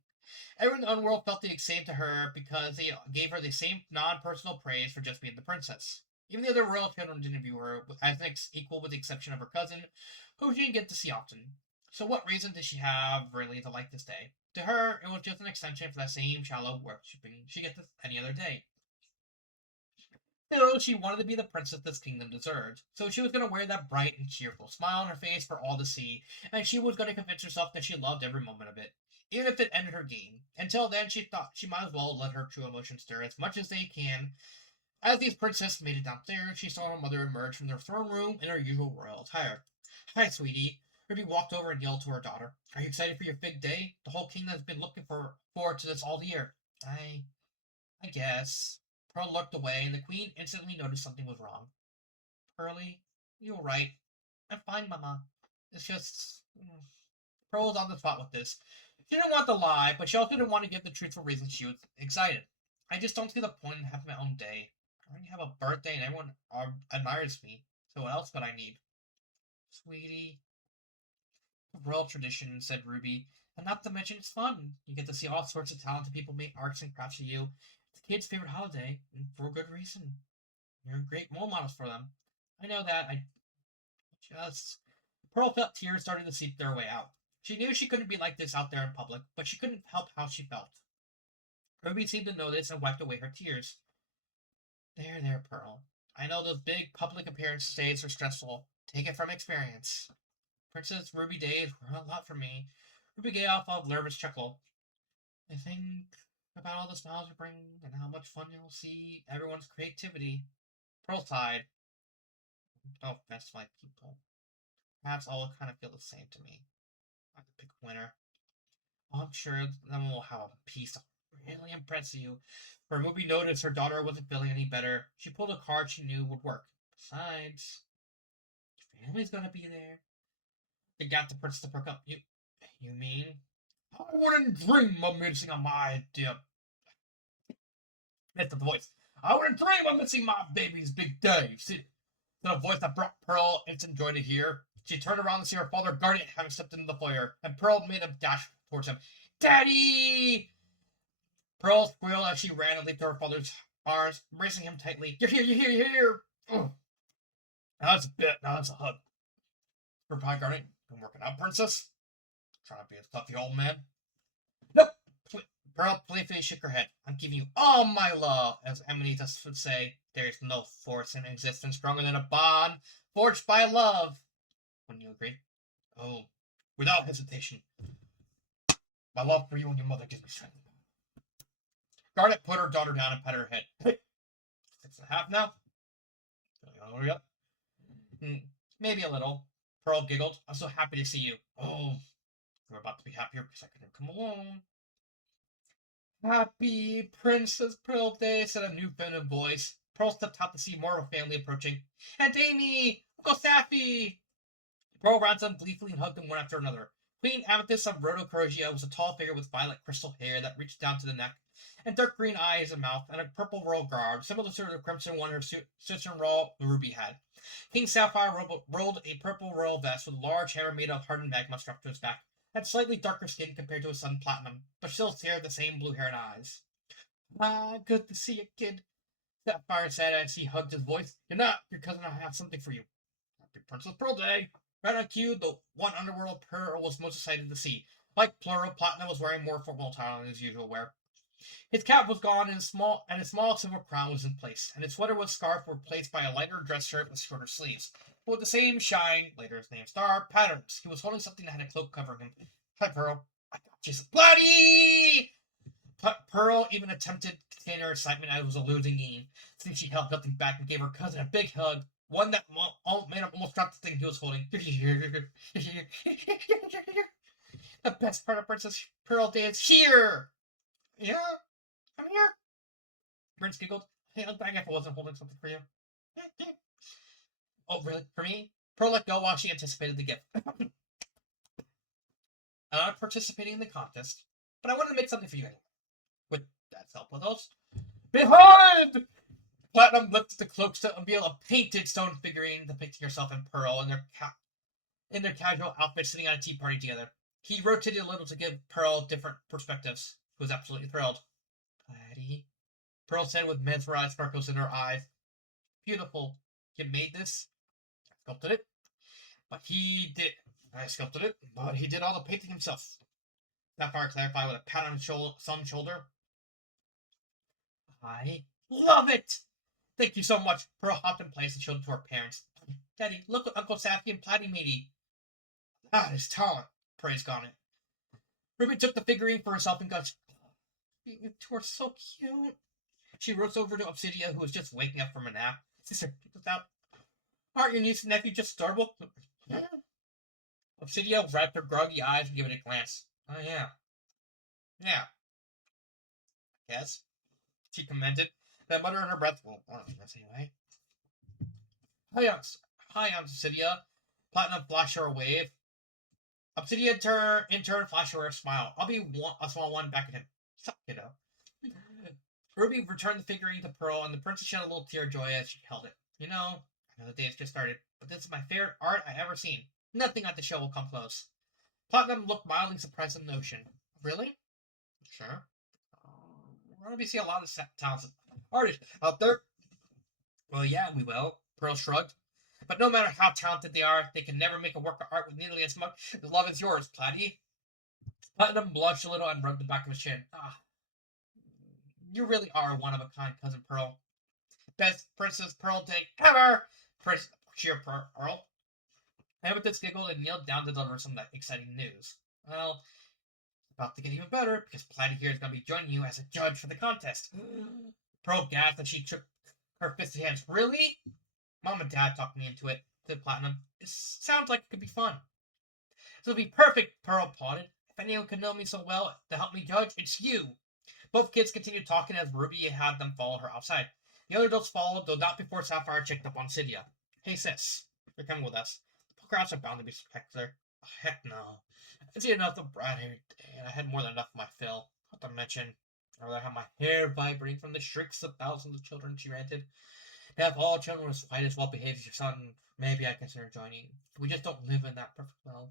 Everyone in the underworld felt the same to her because they gave her the same non-personal praise for just being the princess. Even the other royal children didn't view her as an equal with the exception of her cousin, who she didn't get to see often. So what reason did she have, really, to like this day? To her, it was just an extension for that same shallow worshipping she gets any other day. Still, she wanted to be the princess this kingdom deserved, so she was going to wear that bright and cheerful smile on her face for all to see, and she was going to convince herself that she loved every moment of it, even if it ended her game. Until then, she thought she might as well let her true emotions stir as much as they can. As these princesses made it downstairs, she saw her mother emerge from their throne room in her usual royal attire. Hi, sweetie. Ruby walked over and yelled to her daughter. Are you excited for your big day? The whole kingdom has been looking forward to this all year. I guess. Pearl looked away, and the queen instantly noticed something was wrong. Pearlie, you were right. I'm fine, Mama. It's just... Pearl was on the spot with this. She didn't want to lie, but she also didn't want to give the truthful reason she was excited. I just don't see the point in having my own day. I already have a birthday and everyone admires me, so what else would I need? Sweetie. Royal tradition, said Ruby. And not to mention it's fun. You get to see all sorts of talented people make arts and crafts for you. It's the kids' favorite holiday, and for a good reason. You're great role models for them. I know that. Just Pearl felt tears starting to seep their way out. She knew she couldn't be like this out there in public, but she couldn't help how she felt. Ruby seemed to notice and wiped away her tears. There, Pearl. I know those big public appearance days are stressful. Take it from experience. Princess Ruby days were a lot for me. Ruby gave off a nervous chuckle. I think about all the smiles you bring and how much fun you'll see everyone's creativity. Pearl sighed. No offense to my people. Perhaps all kind of feel the same to me. I'm the big winner. I'm sure then we'll have a piece to really impress you. When Ruby noticed her daughter wasn't feeling any better, she pulled a card she knew would work. Besides, your family's gonna be there. It got the princess to perk up. You mean? I wouldn't dream of missing on my idea. That's the voice. I wouldn't dream of missing my baby's big day. See, the voice that brought Pearl instant joy to hear. She turned around to see her father guardian having stepped into the foyer, and Pearl made a dash towards him. Daddy! Pearl squealed as she ran and leaped to her father's arms, embracing him tightly. You're here, you're here, you're here! Oh. Now that's a bit, now that's a hug. Replied guardian. Been working out, princess? Trying to be a stuffy old man? Nope! Pearl playfully shook her head. I'm giving you all my love, as Amanitas would say. There's no force in existence stronger than a bond forged by love. Wouldn't you agree? Oh, without hesitation. My love for you and your mother gives me strength. Garnet put her daughter down and patted her head. Hey, 6.5 now? Yep. Maybe a little. Pearl giggled. I'm so happy to see you. Oh, you're about to be happier because I couldn't come alone. Happy Princess Pearl Day, said a new feminine voice. Pearl stepped out to see more of her family approaching. Aunt Amy! Uncle Sappy! Pearl ran to them gleefully and hugged them one after another. Queen Amethyst of Rhodocrogia was a tall figure with violet crystal hair that reached down to the neck, and dark green eyes and mouth, and a purple royal garb, similar to the crimson one her sister-in-law Ruby had. King Sapphire rolled a purple royal vest with a large hammer made of hardened magma strapped to his back, had slightly darker skin compared to his son Platinum, but still shared the same blue hair and eyes. Ah, good to see you, kid, Sapphire said as he hugged his voice. You're not, your cousin and I have something for you. Happy Princess Pearl Day! Right on cue, the one underworld Pearl was most excited to see. Like Plural, Platinum was wearing more formal attire than his usual wear. His cap was gone, and his small silver crown was in place, and his sweater with scarf were replaced by a lighter dress shirt with shorter sleeves, but with the same shine, later his name star, patterns. He was holding something that had a cloak covering him. Hi, Pearl. I got you some bloody! Pearl even attempted to contain her excitement as it was a losing game, since she held nothing back and gave her cousin a big hug, one that made him almost drop the thing he was holding. The best part of Princess Pearl Day is here! Yeah? Come here? Prince giggled. Hey, I'd bang if I wasn't holding something for you. Oh, really? For me? Pearl let go while she anticipated the gift. I'm not participating in the contest, but I wanted to make something for you anyway. With Dad's help with those. Behold! Platinum lifted the cloaks to unveil a painted stone figurine depicting herself and Pearl in their casual outfits sitting at a tea party together. He rotated a little to give Pearl different perspectives. She was absolutely thrilled. Daddy, Pearl said with mesmerized sparkles in her eyes. Beautiful. You made this? I sculpted it. But he did. I sculpted it, but he did all the painting himself. Sapphire clarified with a pat on his son's shoulder. I love it! Thank you so much. Pearl hopped in place and showed it to her parents. Daddy, look what Uncle Sappy and Platy made. That is talent. Praise Garnet. Ruby took the figurine for herself and gushed. You two are so cute. She rose over to Obsidia, who was just waking up from a nap. Sister, without. Aren't your niece and nephew just adorable? Obsidia wrapped her groggy eyes and gave it a glance. Oh, yeah. Yeah. I guess. She commented, then muttered under her breath. Well, one of them anyway. Hi, Obsidia. Platinum flashed her a wave. Obsidia in turn flashed her a smile. I'll be a small one back at him. Sup, kiddo. Ruby returned the figurine to Pearl, and the princess shed a little tear of joy as she held it. I know the day has just started, but this is my favorite art I've ever seen. Nothing at the show will come close. Platinum looked mildly surprised at the notion. Really? Sure. We're going to see a lot of talented artists out there. Well, yeah, we will. Pearl shrugged. But no matter how talented they are, they can never make a work of art with nearly as much love as yours, Platy. Platinum blushed a little and rubbed the back of his chin. Ah, you really are one of a kind, Cousin Pearl. Best Princess Pearl day ever! Prince Cheer Pearl. Amethyst giggled and kneeled down to deliver some exciting news. Well, about to get even better, because Platy here is going to be joining you as a judge for the contest. Pearl gasped and she shook her fisted hands. Really? Mom and Dad talked me into it, said Platinum. It sounds like it could be fun. This will be perfect, Pearl applauded. If anyone could know me so well to help me judge, it's you. Both kids continued talking as Ruby had them follow her outside. The other adults followed, though not before Sapphire checked up on Cydia. Hey sis, you're coming with us. The crowds are bound to be spectacular. Oh, heck no. I've seen enough of Brad here today, and I had more than enough of my fill. Not to mention, I'd rather have my hair vibrating from the shrieks of thousands of children, she ranted. To have all children as quite as well behaved as your son, maybe I consider joining. We just don't live in that perfect world.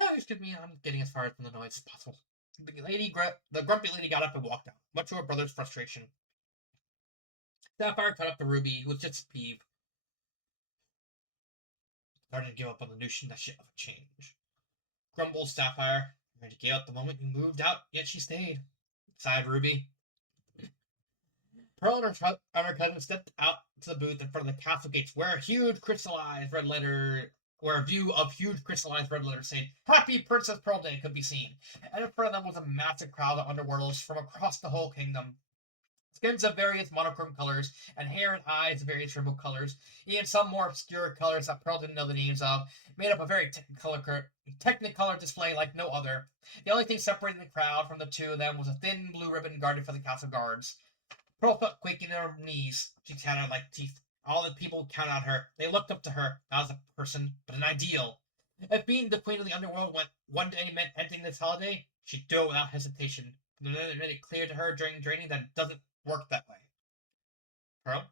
No, excuse me, I'm getting as far from the noise as possible. The grumpy lady got up and walked out, much to her brother's frustration. Sapphire cut up to Ruby, who was just peeved. Started to give up on the notion that she'd ever change. Grumbled Sapphire. Ready to get out the moment you moved out, yet she stayed. Sighed Ruby. Pearl and her cousin stepped out to the booth in front of the castle gates, where a view of huge crystallized red letters saying "Happy Princess Pearl Day" could be seen. And in front of them was a massive crowd of underworlders from across the whole kingdom. Skins of various monochrome colors, and hair and eyes of various rainbow colors, even some more obscure colors that Pearl didn't know the names of, made up a very technicolor display like no other. The only thing separating the crowd from the two of them was a thin blue ribbon guarded for the castle guards. Pearl felt quaking in her knees. She chattered like teeth. All the people counted on her. They looked up to her, not as a person, but an ideal. If being the queen of the underworld one day meant ending this holiday, she'd do it without hesitation. But then it made it clear to her during training that it doesn't work that way. Pearl?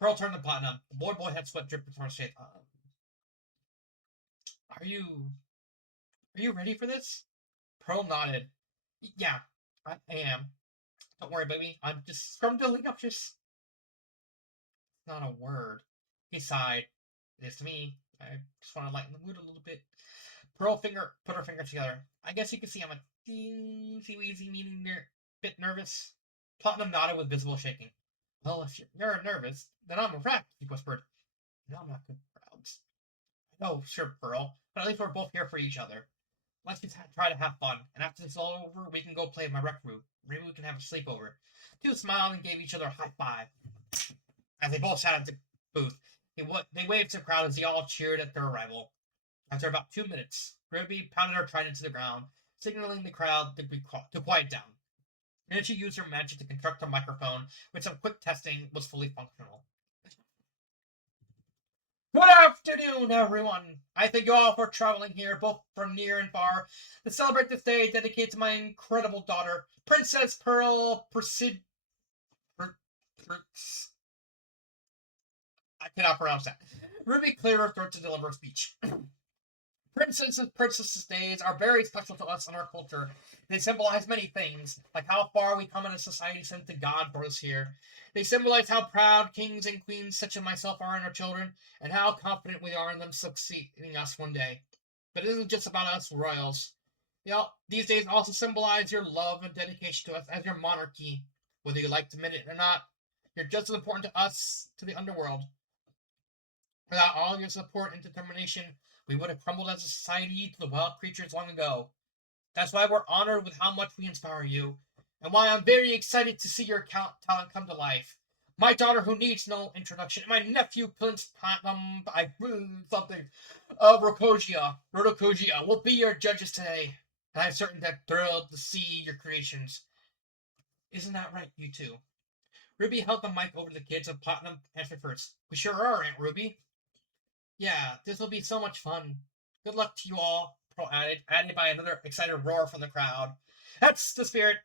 Pearl turned to Platinum. The boy had sweat dripping from his face. Are you ready for this? Pearl nodded. Yeah, I am. Don't worry, baby. I'm just scrumdiddlyumptious. Not a word. He sighed. It is to me. I just want to lighten the mood a little bit. Pearl put her fingers together. I guess you can see I'm a teensy-weensy bit nervous. Platinum nodded with visible shaking. Well, if you're nervous, then I'm a wreck, he whispered. No, I'm not good for crowds. No, sure, Pearl, but at least we're both here for each other. Let's just try to have fun, and after this is all over, we can go play in my rec room. Maybe we can have a sleepover. Two smiled and gave each other a high five. As they both sat at the booth, they waved to the crowd as they all cheered at their arrival. After about 2 minutes, Ruby pounded her trident to the ground, signaling the crowd to quiet down. Then she used her magic to construct a microphone, which some quick testing was fully functional. Good afternoon, everyone. I thank you all for traveling here, both from near and far, to celebrate this day dedicated to my incredible daughter, Princess Pearl I cannot pronounce that. Ruby cleared her throat to deliver a speech. Princesses days are very special to us in our culture. They symbolize many things, like how far we come in a society sent to God for us here. They symbolize how proud kings and queens such as myself are in our children, and how confident we are in them succeeding us one day. But it isn't just about us royals. These days also symbolize your love and dedication to us as your monarchy. Whether you like to admit it or not, you're just as important to us, to the underworld. Without all your support and determination, we would have crumbled as a society to the wild creatures long ago. That's why we're honored with how much we inspire you, and why I'm very excited to see your talent come to life. My daughter, who needs no introduction, and my nephew, Prince Platinum, Rodokogia, will be your judges today. And I'm certain that thrilled to see your creations. Isn't that right, you two? Ruby held the mic over to the kids, and Platinum answered first. We sure are, Aunt Ruby. Yeah, this will be so much fun. Good luck to you all, Pearl added by another excited roar from the crowd. That's the spirit.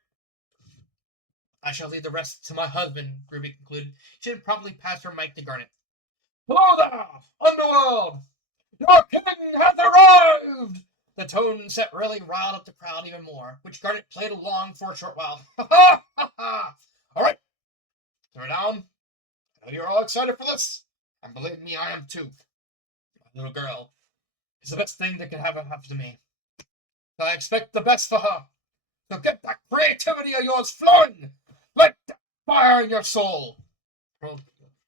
I shall leave the rest to my husband, Ruby concluded. She then promptly passed her mic to Garnet. Hello there, underworld! Your king has arrived! The tone set really riled up the crowd even more, which Garnet played along for a short while. Ha ha ha ha! All right, throw it down. I know you're all excited for this. And believe me, I am too. My little girl is the best thing that could ever happen to me. So I expect the best for her. So get that creativity of yours flowing! Light that fire in your soul! Pearl,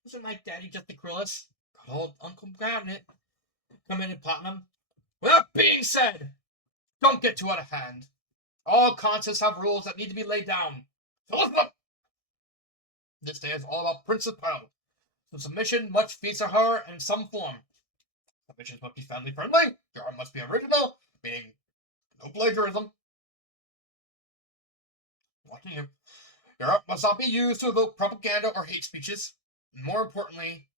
wasn't my daddy just the cruelest? Got old Uncle Granite come in and Platinum. With that being said, don't get too out of hand. All contests have rules that need to be laid down. So listen up! This day is all about Princess Pearl. So submission must feature her in some form. Submissions must be family friendly. Your art must be original, meaning no plagiarism. Watching you. Your art must not be used to evoke propaganda or hate speeches. And more importantly,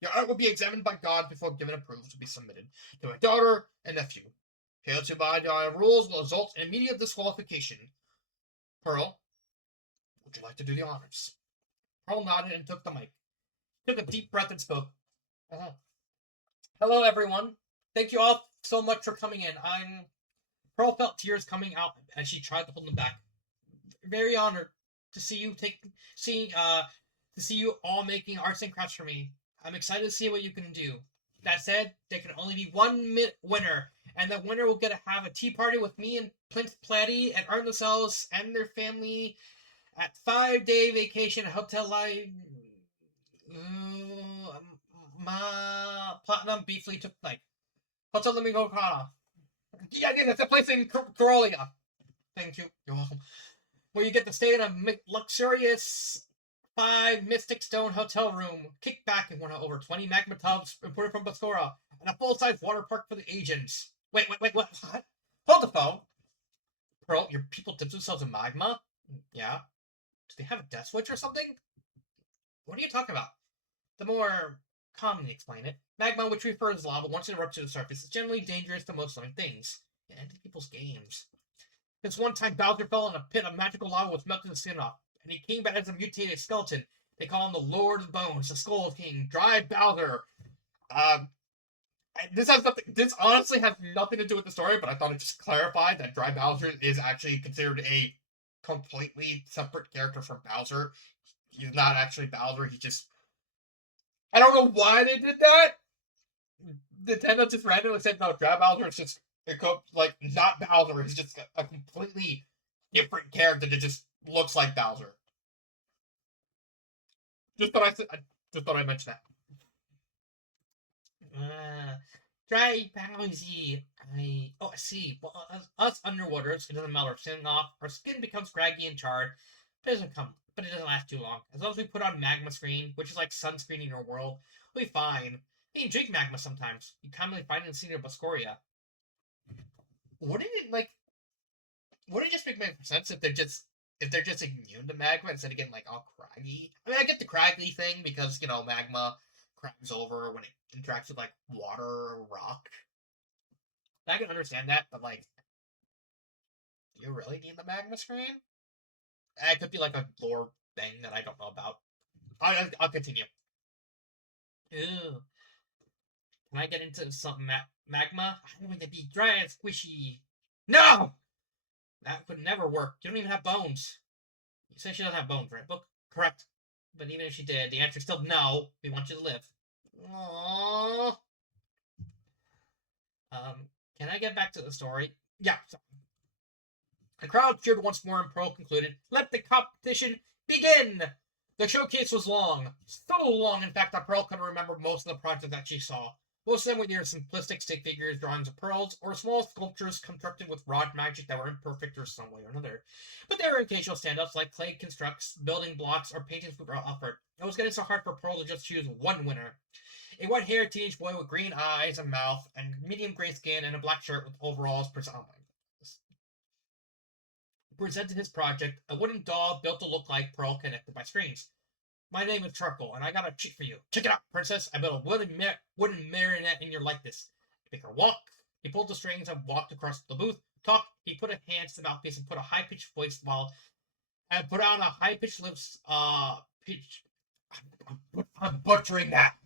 your art will be examined by God before given approval to be submitted to my daughter and nephew. Fail to abide by our rules will result in immediate disqualification. Pearl, would you like to do the honors? Pearl nodded and took the mic. Took a deep breath and spoke. Hello, everyone. Thank you all so much for coming in. Pearl felt tears coming out as she tried to hold them back. Very honored to see you all making arts and crafts for me. I'm excited to see what you can do. That said, there can only be one winner, and the winner will get to have a tea party with me and Prince Platty and earn themselves and their family at 5-day vacation at Hotel Platinum Beefly took like Hotel Domingo Kana. Yeah, that's a place in Corolla. Thank you. You're welcome. Where you get to stay in a luxurious 5 Mystic Stone hotel room, kick back in one of over 20 magma tubs imported from Boscora, and a full-size water park for the agents. Wait, what? Hold the phone. Pearl, your people dip themselves in magma? Yeah. Do they have a death switch or something? What are you talking about? To more commonly explain it, magma, which refers to lava, once it erupts to the surface, is generally dangerous to most living things. It ended people's games. This one time Bowser fell in a pit of magical lava with melted his skin off, and he came back as a mutated skeleton. They call him the Lord of Bones, the Skull King, Dry Bowser. This honestly has nothing to do with the story, but I thought it just clarified that Dry Bowser is actually considered a completely separate character from Bowser. He's not actually Bowser. He just, I don't know why they did that. Nintendo just randomly said no. Dry Bowser is just like not Bowser. He's just a completely different character that just looks like Bowser. Just thought I mentioned that. Dry Bowsy. I see. Well, us underwaters, it doesn't matter. Sitting off, our skin becomes craggy and charred. But it doesn't last too long. As long as we put on magma screen, which is like sunscreen in your world, we'll be fine. You can drink magma sometimes. You commonly find it in the scene of Boscoria. Wouldn't it just make more sense if they're just immune to magma instead of getting like all craggy? I mean, I get the craggy thing because magma cracks over when it interacts with like water or rock. I can understand that, but like, do you really need the magma screen? It could be like a lore thing that I don't know about. I'll continue. Ew. Can I get into some magma? I want to be dry and squishy. No! That would never work. You don't even have bones. You say she doesn't have bones, right, Book? Correct. But even if she did, the answer is still no. We want you to live. Aww. Can I get back to the story? Yeah. So. The crowd cheered once more, and Pearl concluded, "Let the competition begin!" The showcase was long. So long, in fact, that Pearl couldn't remember most of the projects that she saw. Most of them were either simplistic stick figures, drawings of pearls, or small sculptures constructed with rod magic that were imperfect or some way or another. But there were occasional stand-ups like clay constructs, building blocks, or paintings with raw effort. It was getting so hard for Pearl to just choose one winner. A white-haired teenage boy with green eyes and mouth, and medium gray skin, and a black shirt with overalls presented his project, a wooden doll built to look like Pearl connected by strings. My name is Charcoal, and I got a treat for you. Check it out, princess. I built a wooden marionette in your likeness. Make her walk. He pulled the strings and walked across the booth. Talk. He put a hand to the mouthpiece and put a high-pitched voice and put on a high-pitched lips. I'm butchering that.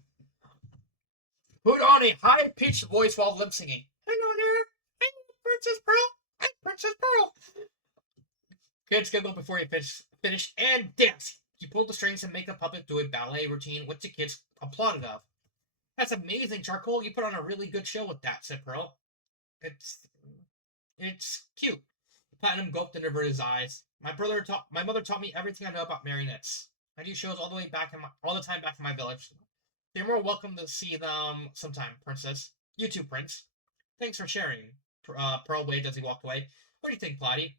Put on a high-pitched voice while lip singing. Hello there. I'm Princess Pearl. I'm Princess Pearl. Kids giggle before you finish and dance. You pull the strings and make the puppet do a ballet routine, which the kids applauded of. That's amazing, Charcoal. You put on a really good show with that, said Pearl. It's cute. Platinum gulped and averted his eyes. My mother taught me everything I know about marionettes. I do shows all the time back in my village. You're more welcome to see them sometime, Princess. You too, Prince. Thanks for sharing. Pearl waved as he walked away. What do you think, Platy?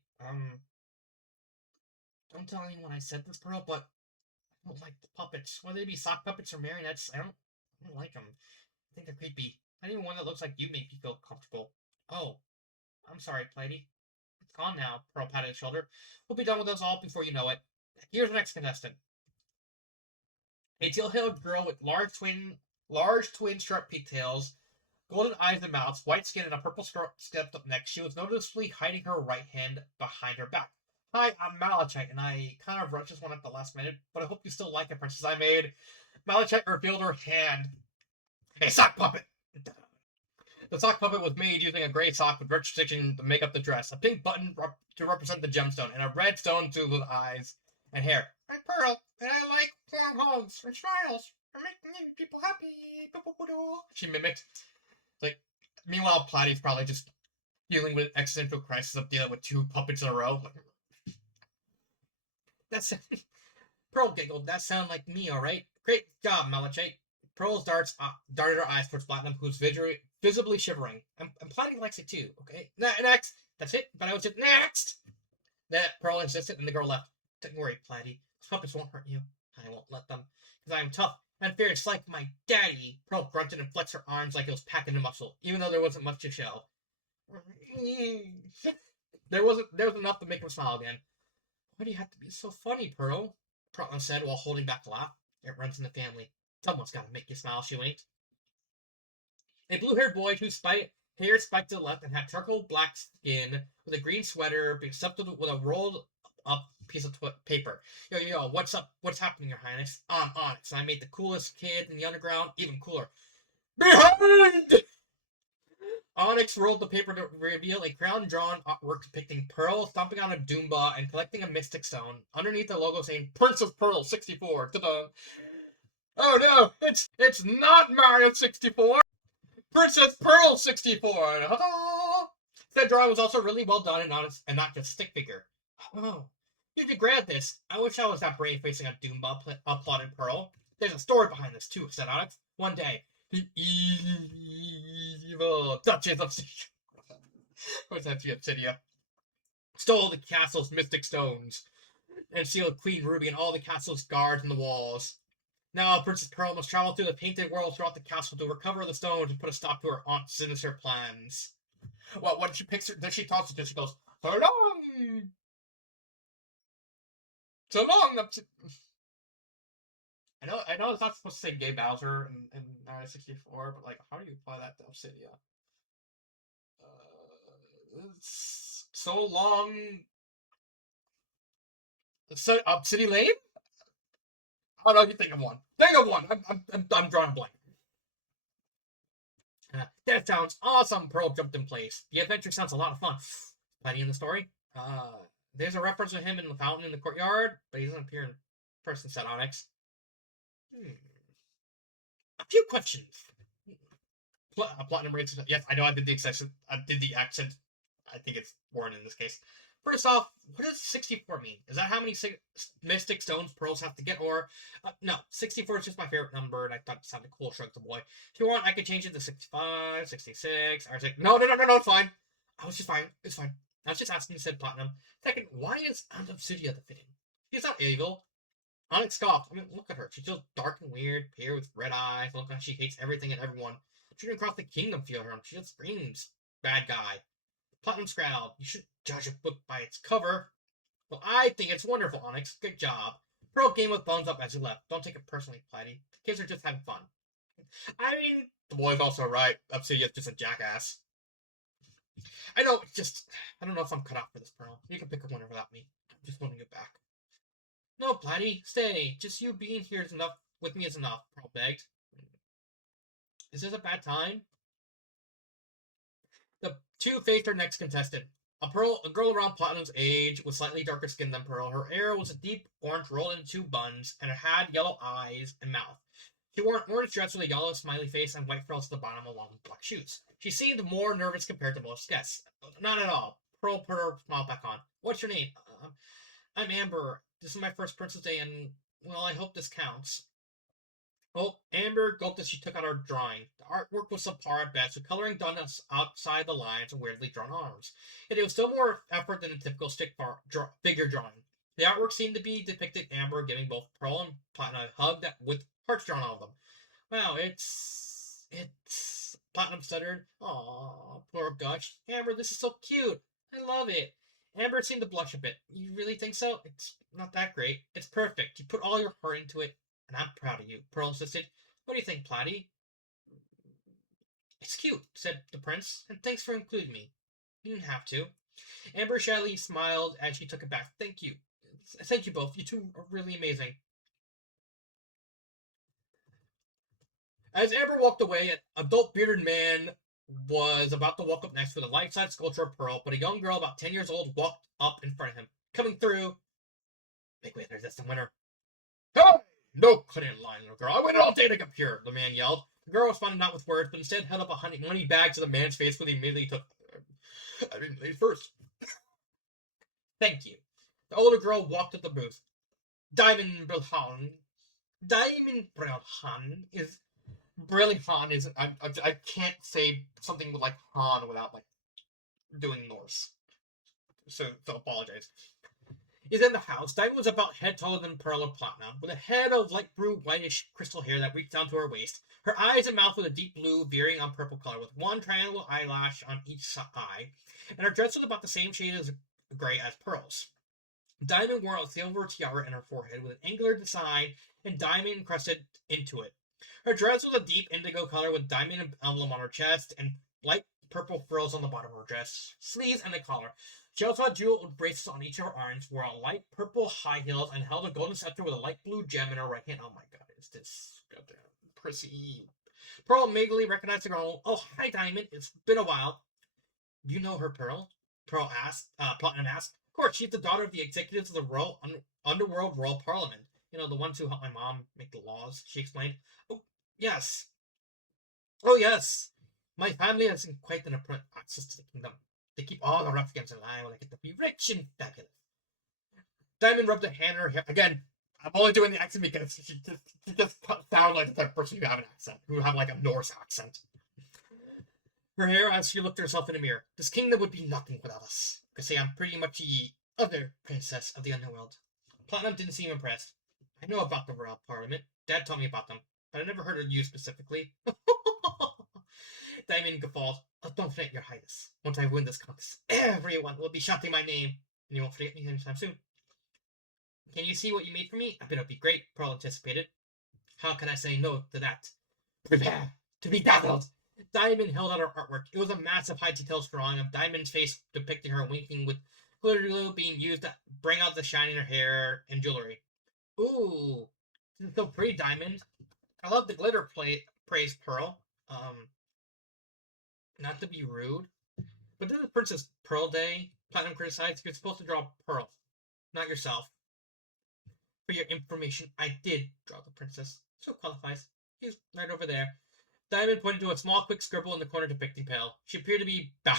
Don't tell anyone I said this, Pearl, but I don't like the puppets. Whether they be sock puppets or marionettes, I don't like them. I think they're creepy. Not even one that looks like you make me feel comfortable. Oh, I'm sorry, Platy. It's gone now, Pearl patted his shoulder. We'll be done with us all before you know it. Here's the next contestant. A teal-haired girl with large twin sharp pigtails, golden eyes and mouths, white skin, and a purple skirt stepped up next. She was noticeably hiding her right hand behind her back. Hi, I'm Malachite, and I kind of rushed this one at the last minute, but I hope you still like it, Princess. I made. Malachite revealed her hand. A sock puppet! The sock puppet was made using a gray sock with red stitching to make up the dress, a pink button to represent the gemstone, and a red stone to the eyes and hair. I'm Pearl, and I like warm hugs and smiles and making people happy. She mimicked. Meanwhile, Platy's probably just dealing with existential crisis of dealing with two puppets in a row. That's Pearl giggled. That sounded like me, all right. Great job, Malachite. Pearl's darted her eyes towards Platinum, who's visibly shivering. And Platinum likes it too, okay? Next! That's it, but I was just next! That Pearl insisted, and the girl left. Don't worry, Platy. Puppets won't hurt you. I won't let them, because I am tough and fierce like my daddy. Pearl grunted and flexed her arms like it was packing a muscle, even though there wasn't much to show. There was enough to make him smile again. Why do you have to be so funny, Pearl? Platinum said while holding back a laugh. It runs in the family. Someone's got to make you smile, she winked. A blue-haired boy whose hair spiked to the left and had charcoal black skin with a green sweater accepted with a rolled-up piece of paper. Yo, what's up? What's happening, Your Highness? I'm Onyx, and I made the coolest kid in the underground even cooler. Behind! Onyx rolled the paper to reveal a crown-drawn artwork depicting Pearl stomping on a Doomba and collecting a mystic stone. Underneath the logo saying Princess Pearl 64. Ta-da! Oh no, it's not Mario 64! Princess Pearl 64! Ta-da! That drawing was also really well done and not just a stick figure. Oh, you did great at this. I wish I was that brave facing a Doomba, applauded Pearl. There's a story behind this too, said Onyx. One day, the evil Duchess of what's that? Obsidia stole the castle's mystic stones and sealed Queen Ruby and all the castle's guards in the walls. Now, Princess Pearl must travel through the painted world throughout the castle to recover the stones and put a stop to her aunt's sinister plans. Well, when she picks her, then she talks to her, she goes, "So long! So long!" I know it's not supposed to say Gay Bowser in Mario 64, but like, how do you apply that to Obsidia? So long. So, Obsidian Lane? Oh no, you think of one. Think of one. I'm drawing a blank. That sounds awesome. Pearl jumped in place. The adventure sounds a lot of fun. Platy in the story. There's a reference to him in the fountain in the courtyard, but he doesn't appear in person, said Onyx. A few questions. Platinum rates. Yes, I know I did the accent. I think it's foreign in this case. First off, what does 64 mean? Is that how many mystic stones Pearls have to get? Or, no, 64 is just my favorite number, and I thought it sounded cool, shrugged the boy. If you want, I could change it to 65, 66, I was like, no, it's fine. It's fine. I was just asking, said Platinum. Second, why is Aunt Obsidia the fitting? She's not evil. Onyx scoffed. I mean, look at her. She's just dark and weird, pale with red eyes, look like she hates everything and everyone. She didn't cross the kingdom, feel her. She just screams, bad guy. Platinum scowled. You should judge a book by its cover. Well, I think it's wonderful, Onyx. Good job. Pearl gave a thumbs up as he left. Don't take it personally, Platy. The kids are just having fun. I mean, the boy's also right. Obsidia's just a jackass. I know, I don't know if I'm cut out for this, Pearl. You can pick a winner without me. I'm just wanting you back. No, Platy, stay. Just you being here is enough. With me is enough, Pearl begged. Is this a bad time? The two faced their next contestant. A girl around Platinum's age with slightly darker skin than Pearl. Her hair was a deep orange rolled into two buns, and it had yellow eyes and mouth. She wore an orange dress with a yellow smiley face and white frills at the bottom along with black shoes. She seemed more nervous compared to most guests. Not at all. Pearl put her smile back on. What's your name? I'm Amber. This is my first Princess Day, and, well, I hope this counts. Oh, Amber gulped as she took out her drawing. The artwork was subpar at best, with coloring done outside the lines and weirdly drawn arms. Yet it was still more effort than a typical figure drawing. The artwork seemed to be depicted Amber giving both Pearl and Platinum a hug with hearts drawn on them. Wow, it's... Platinum stuttered. Aw, Pearl gushed. Amber, this is so cute. I love it. Amber seemed to blush a bit. You really think so? It's not that great. It's perfect. You put all your heart into it, and I'm proud of you, Pearl insisted. What do you think, Platty? It's cute, said the prince, and thanks for including me. You didn't have to. Amber shyly smiled as she took it back. Thank you. Thank you both. You two are really amazing. As Amber walked away, an adult bearded man was about to walk up next with a life-size sculpture of Pearl, but a young girl about 10 years old walked up in front of him. Coming through. Make way, there's the winner. Hey! No cutting in line, little girl. I waited all day to get here, the man yelled. The girl responded not with words, but instead held up a money bag to the man's face, where he immediately took. I didn't leave first. Thank you. The older girl walked to the booth. Diamond Brilhan is. Brilhan is. I can't say something like Han without, like, doing Norse. So apologize. He's in the house. Diamond was about head taller than Pearl or Platinum, with a head of light blue, whitish crystal hair that reached down to her waist. Her eyes and mouth were a deep blue, veering on purple color, with one triangle eyelash on each eye, and her dress was about the same shade as gray as Pearl's. Diamond wore a silver tiara in her forehead with an angular design and diamond encrusted into it. Her dress was a deep indigo color with diamond emblem on her chest and light purple frills on the bottom of her dress, sleeves, and the collar. She also had jeweled bracelets on each of her arms, wore a light purple high heels, and held a golden scepter with a light blue gem in her right hand. Oh my god, is this goddamn prissy? Pearl immediately recognized the girl. Oh, hi, Diamond. It's been a while. You know her, Pearl? Pearl asked. Platinum asked. Of course, she's the daughter of the executives of the Underworld Royal Parliament. You know, the ones who helped my mom make the laws, she explained. Oh, yes. Oh, yes. My family has quite an abundant access to the kingdom. They keep all the ruffians in line when they get to be rich and fabulous. Diamond rubbed a hand in her hair. Again, I'm only doing the accent because she just sounds like the type of person who have an accent, who have like a Norse accent. Her hair as she looked at herself in the mirror. This kingdom would be nothing without us. I could say I'm pretty much the other princess of the underworld. Platinum didn't seem impressed. I know about the royal parliament. Dad told me about them, but I never heard of you specifically. Diamond guffawed. Oh, don't forget, your highness. Once I win this contest, everyone will be shouting my name, and you won't forget me anytime soon. Can you see what you made for me? I bet it'll be great, Pearl anticipated. How can I say no to that? Prepare to be dazzled. Diamond held out her artwork. It was a massive high-detail drawing of Diamond's face depicting her winking with glitter glue being used to bring out the shine in her hair and jewelry. Ooh, this is so pretty, Diamond. I love the glitter praised Pearl. Not to be rude, but this is Princess Pearl Day. Platinum criticized. You're supposed to draw Pearl, not yourself. For your information, I did draw the princess, so it qualifies. He's right over there. Diamond pointed to a small, quick scribble in the corner depicting Pearl. She appeared to be bowing.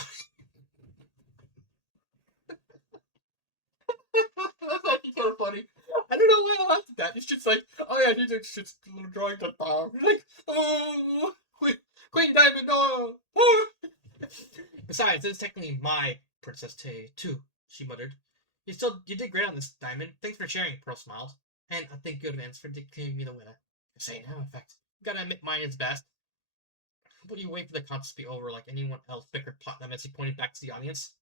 That's actually kind of funny. I don't know why I laughed at that. It's just like, oh yeah, she's just a little drawing to bow. Like, oh, Queen Diamond, no. Oh. Besides, this is technically my Princess Tay, too, she muttered. You did great on this, Diamond. Thanks for sharing, Pearl smiled. And I thank you in advance for declaring me the winner. I say now, in fact. Gotta admit mine is best. But you wait for the contest to be over like anyone else, bickered Platinum as he pointed back to the audience.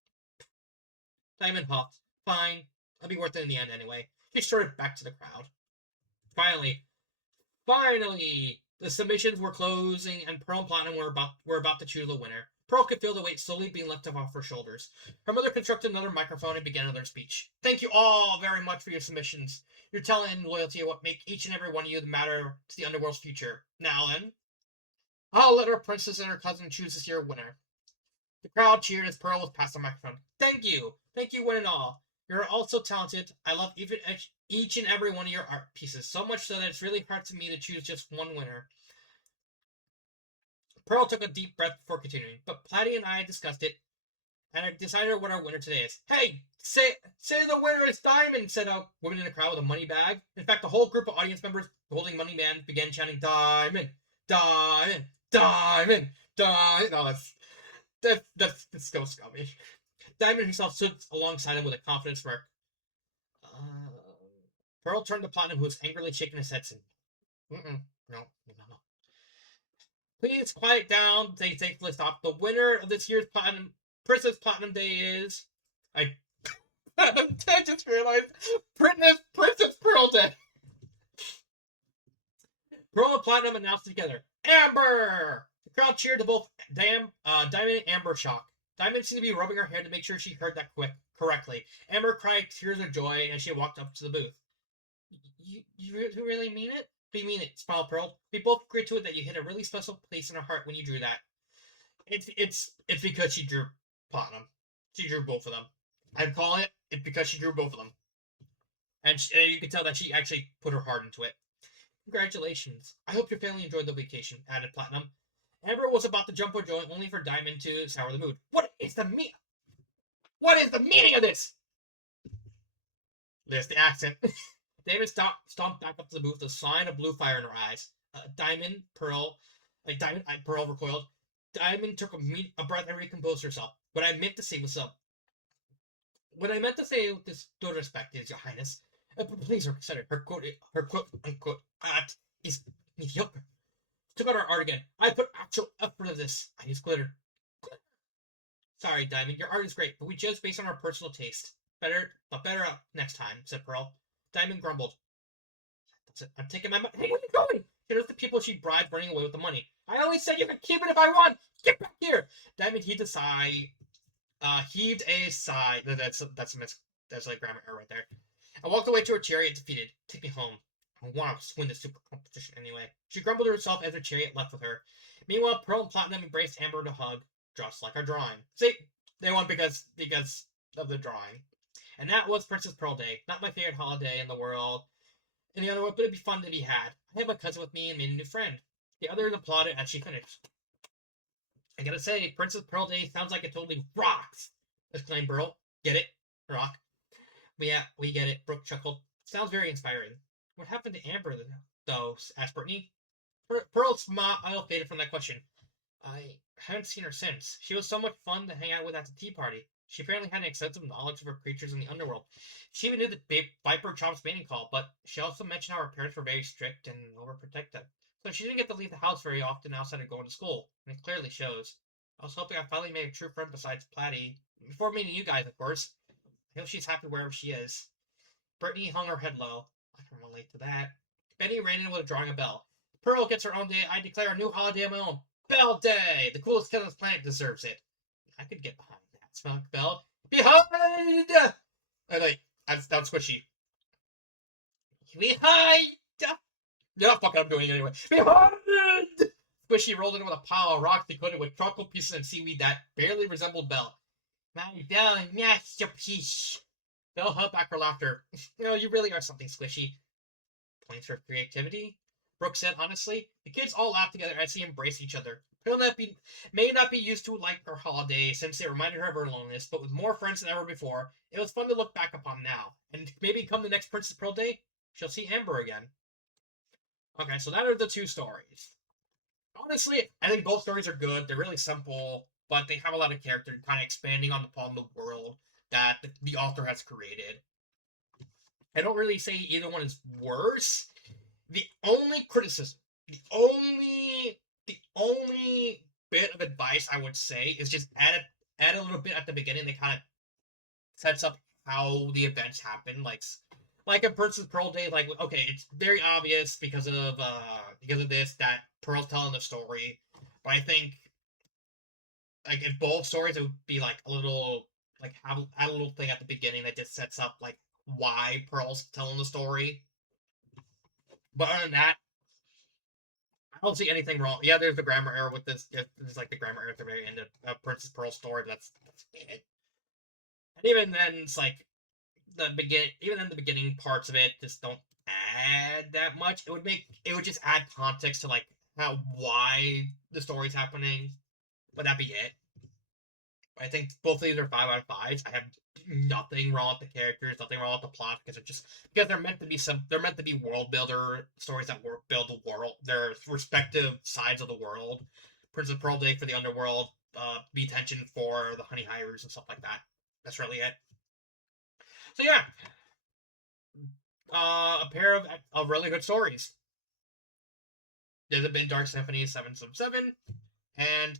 Diamond huffed. Fine. I'll be worth it in the end anyway. She strutted back to the crowd. Finally, the submissions were closing, and Pearl and Platinum were about to choose a winner. Pearl could feel the weight slowly being lifted off her shoulders. Her mother constructed another microphone and began another speech. Thank you all very much for your submissions. Your talent and loyalty are what make each and every one of you matter to the Underworld's future. Now then, I'll let our princess and her cousin choose this year's winner. The crowd cheered as Pearl was passed the microphone. Thank you, one and all. You're all so talented. I love each and every one of your art pieces, so much so that it's really hard to me to choose just one winner. Pearl took a deep breath before continuing, but Platty and I discussed it, and I decided what our winner today is. Hey, say the winner is Diamond, said a woman in the crowd with a money bag. In fact, the whole group of audience members holding money man began chanting, Diamond, Diamond, Diamond, Diamond. Oh, that's so scummy. Diamond himself stood alongside him with a confident smirk. Pearl turned to Platinum, who was angrily shaking his head, saying, no. Please quiet down. They thankfully stopped. The winner of this year's Princess Platinum Day is. I just realized Princess Pearl Day. Pearl and Platinum announced together. Amber! The crowd cheered to both Diamond and Amber shock. Diamond seemed to be rubbing her hair to make sure she heard that correctly. Amber cried tears of joy as she walked up to the booth. You really mean it? We mean it, smiled Pearl. We both agreed to it that you hit a really special place in our heart when you drew that. It's because she drew Platinum. She drew both of them. I'm calling it because she drew both of them. And you can tell that she actually put her heart into it. Congratulations. I hope your family enjoyed the vacation, added Platinum. Amber was about to jump for joy, only for Diamond to sour the mood. What is the meaning of this? There's the accent. David stomped back up to the booth, a sign of blue fire in her eyes. Pearl recoiled. Diamond took a breath and recomposed herself. What I meant to say with this due respect is, Your Highness, please consider her quote unquote art is mediocre. Took out our art again. I put actual effort of this. I used glitter. Sorry, Diamond, your art is great, but we judge based on our personal taste. Better next time, said Pearl. Diamond grumbled. I'm taking my money. Hey, where are you going? She noticed the people she bribed running away with the money. I only said you could keep it if I want. Get back here. Diamond heaved a sigh. That's like grammar error right there. I walked away to her chariot defeated. Take me home. I want to win this super competition anyway. She grumbled to herself as her chariot left with her. Meanwhile, Pearl and Platinum embraced Amber to hug, just like our drawing. See, they won because of the drawing. And that was Princess Pearl Day. Not my favorite holiday in the world. In the other world, but it'd be fun to be had. I had my cousin with me and made a new friend. The others applauded as she finished. I gotta say, Princess Pearl Day sounds like it totally rocks! Exclaimed Pearl. Get it? Rock. Yeah, we get it, Brooke chuckled. Sounds very inspiring. What happened to Amber, though? Asked Brittany. Pearl's smile faded from that question. I haven't seen her since. She was so much fun to hang out with at the tea party. She apparently had an extensive knowledge of her creatures in the underworld. She even knew the Viper Chomp's mating call, but she also mentioned how her parents were very strict and overprotective. So she didn't get to leave the house very often outside of going to school, and it clearly shows. I was hoping I finally made a true friend besides Platty. Before meeting you guys, of course. I hope she's happy wherever she is. Brittany hung her head low. I can relate to that. Benny ran in with a drawing a bell. Pearl gets her own day. I declare a new holiday of my own. Bell Day! The coolest kid on this planet deserves it. I could get behind that. Smell bell. Behind! That's squishy. Behind! Yeah, fuck it, I'm doing it anyway. Behind! Squishy rolled in with a pile of rocks decorated with charcoal pieces and seaweed that barely resembled Belle. My Belle masterpiece. Belle held back her laughter. You really are something, Squishy. Points for creativity? Brooke said honestly. The kids all laughed together as they embraced each other. Pearl may not be used to like her holiday since it reminded her of her loneliness, but with more friends than ever before, it was fun to look back upon now. And maybe come the next Princess Pearl Day, she'll see Amber again. Okay, so that are the two stories. Honestly, I think both stories are good. They're really simple, but they have a lot of character kind of expanding upon the world that the author has created. I don't really say either one is worse. The only criticism, the only bit of advice I would say is just add a little bit at the beginning that kind of sets up how the events happen. Like a Princess Pearl Day, like, okay, it's very obvious because of this that Pearl's telling the story. But I think like in both stories it would be like a little add a little thing at the beginning that just sets up like why Pearl's telling the story. But other than that, I don't see anything wrong. Yeah, there's the grammar error with this. There's like the grammar error at the very end of Princess Pearl's story, but that's it. And even then, it's like even in the beginning parts of it just don't add that much. It would just add context to like why the story's happening. But that'd be it. I think both of these are 5 out of 5s. I have nothing wrong with the characters, nothing wrong with the plot because they're meant to be world builder stories that build the world, their respective sides of the world. Princess Pearl Day for the underworld, Be Tension for the Honey Hires and stuff like that. That's really it. So yeah, a pair of really good stories. There's been Dark Symphony 7/7, and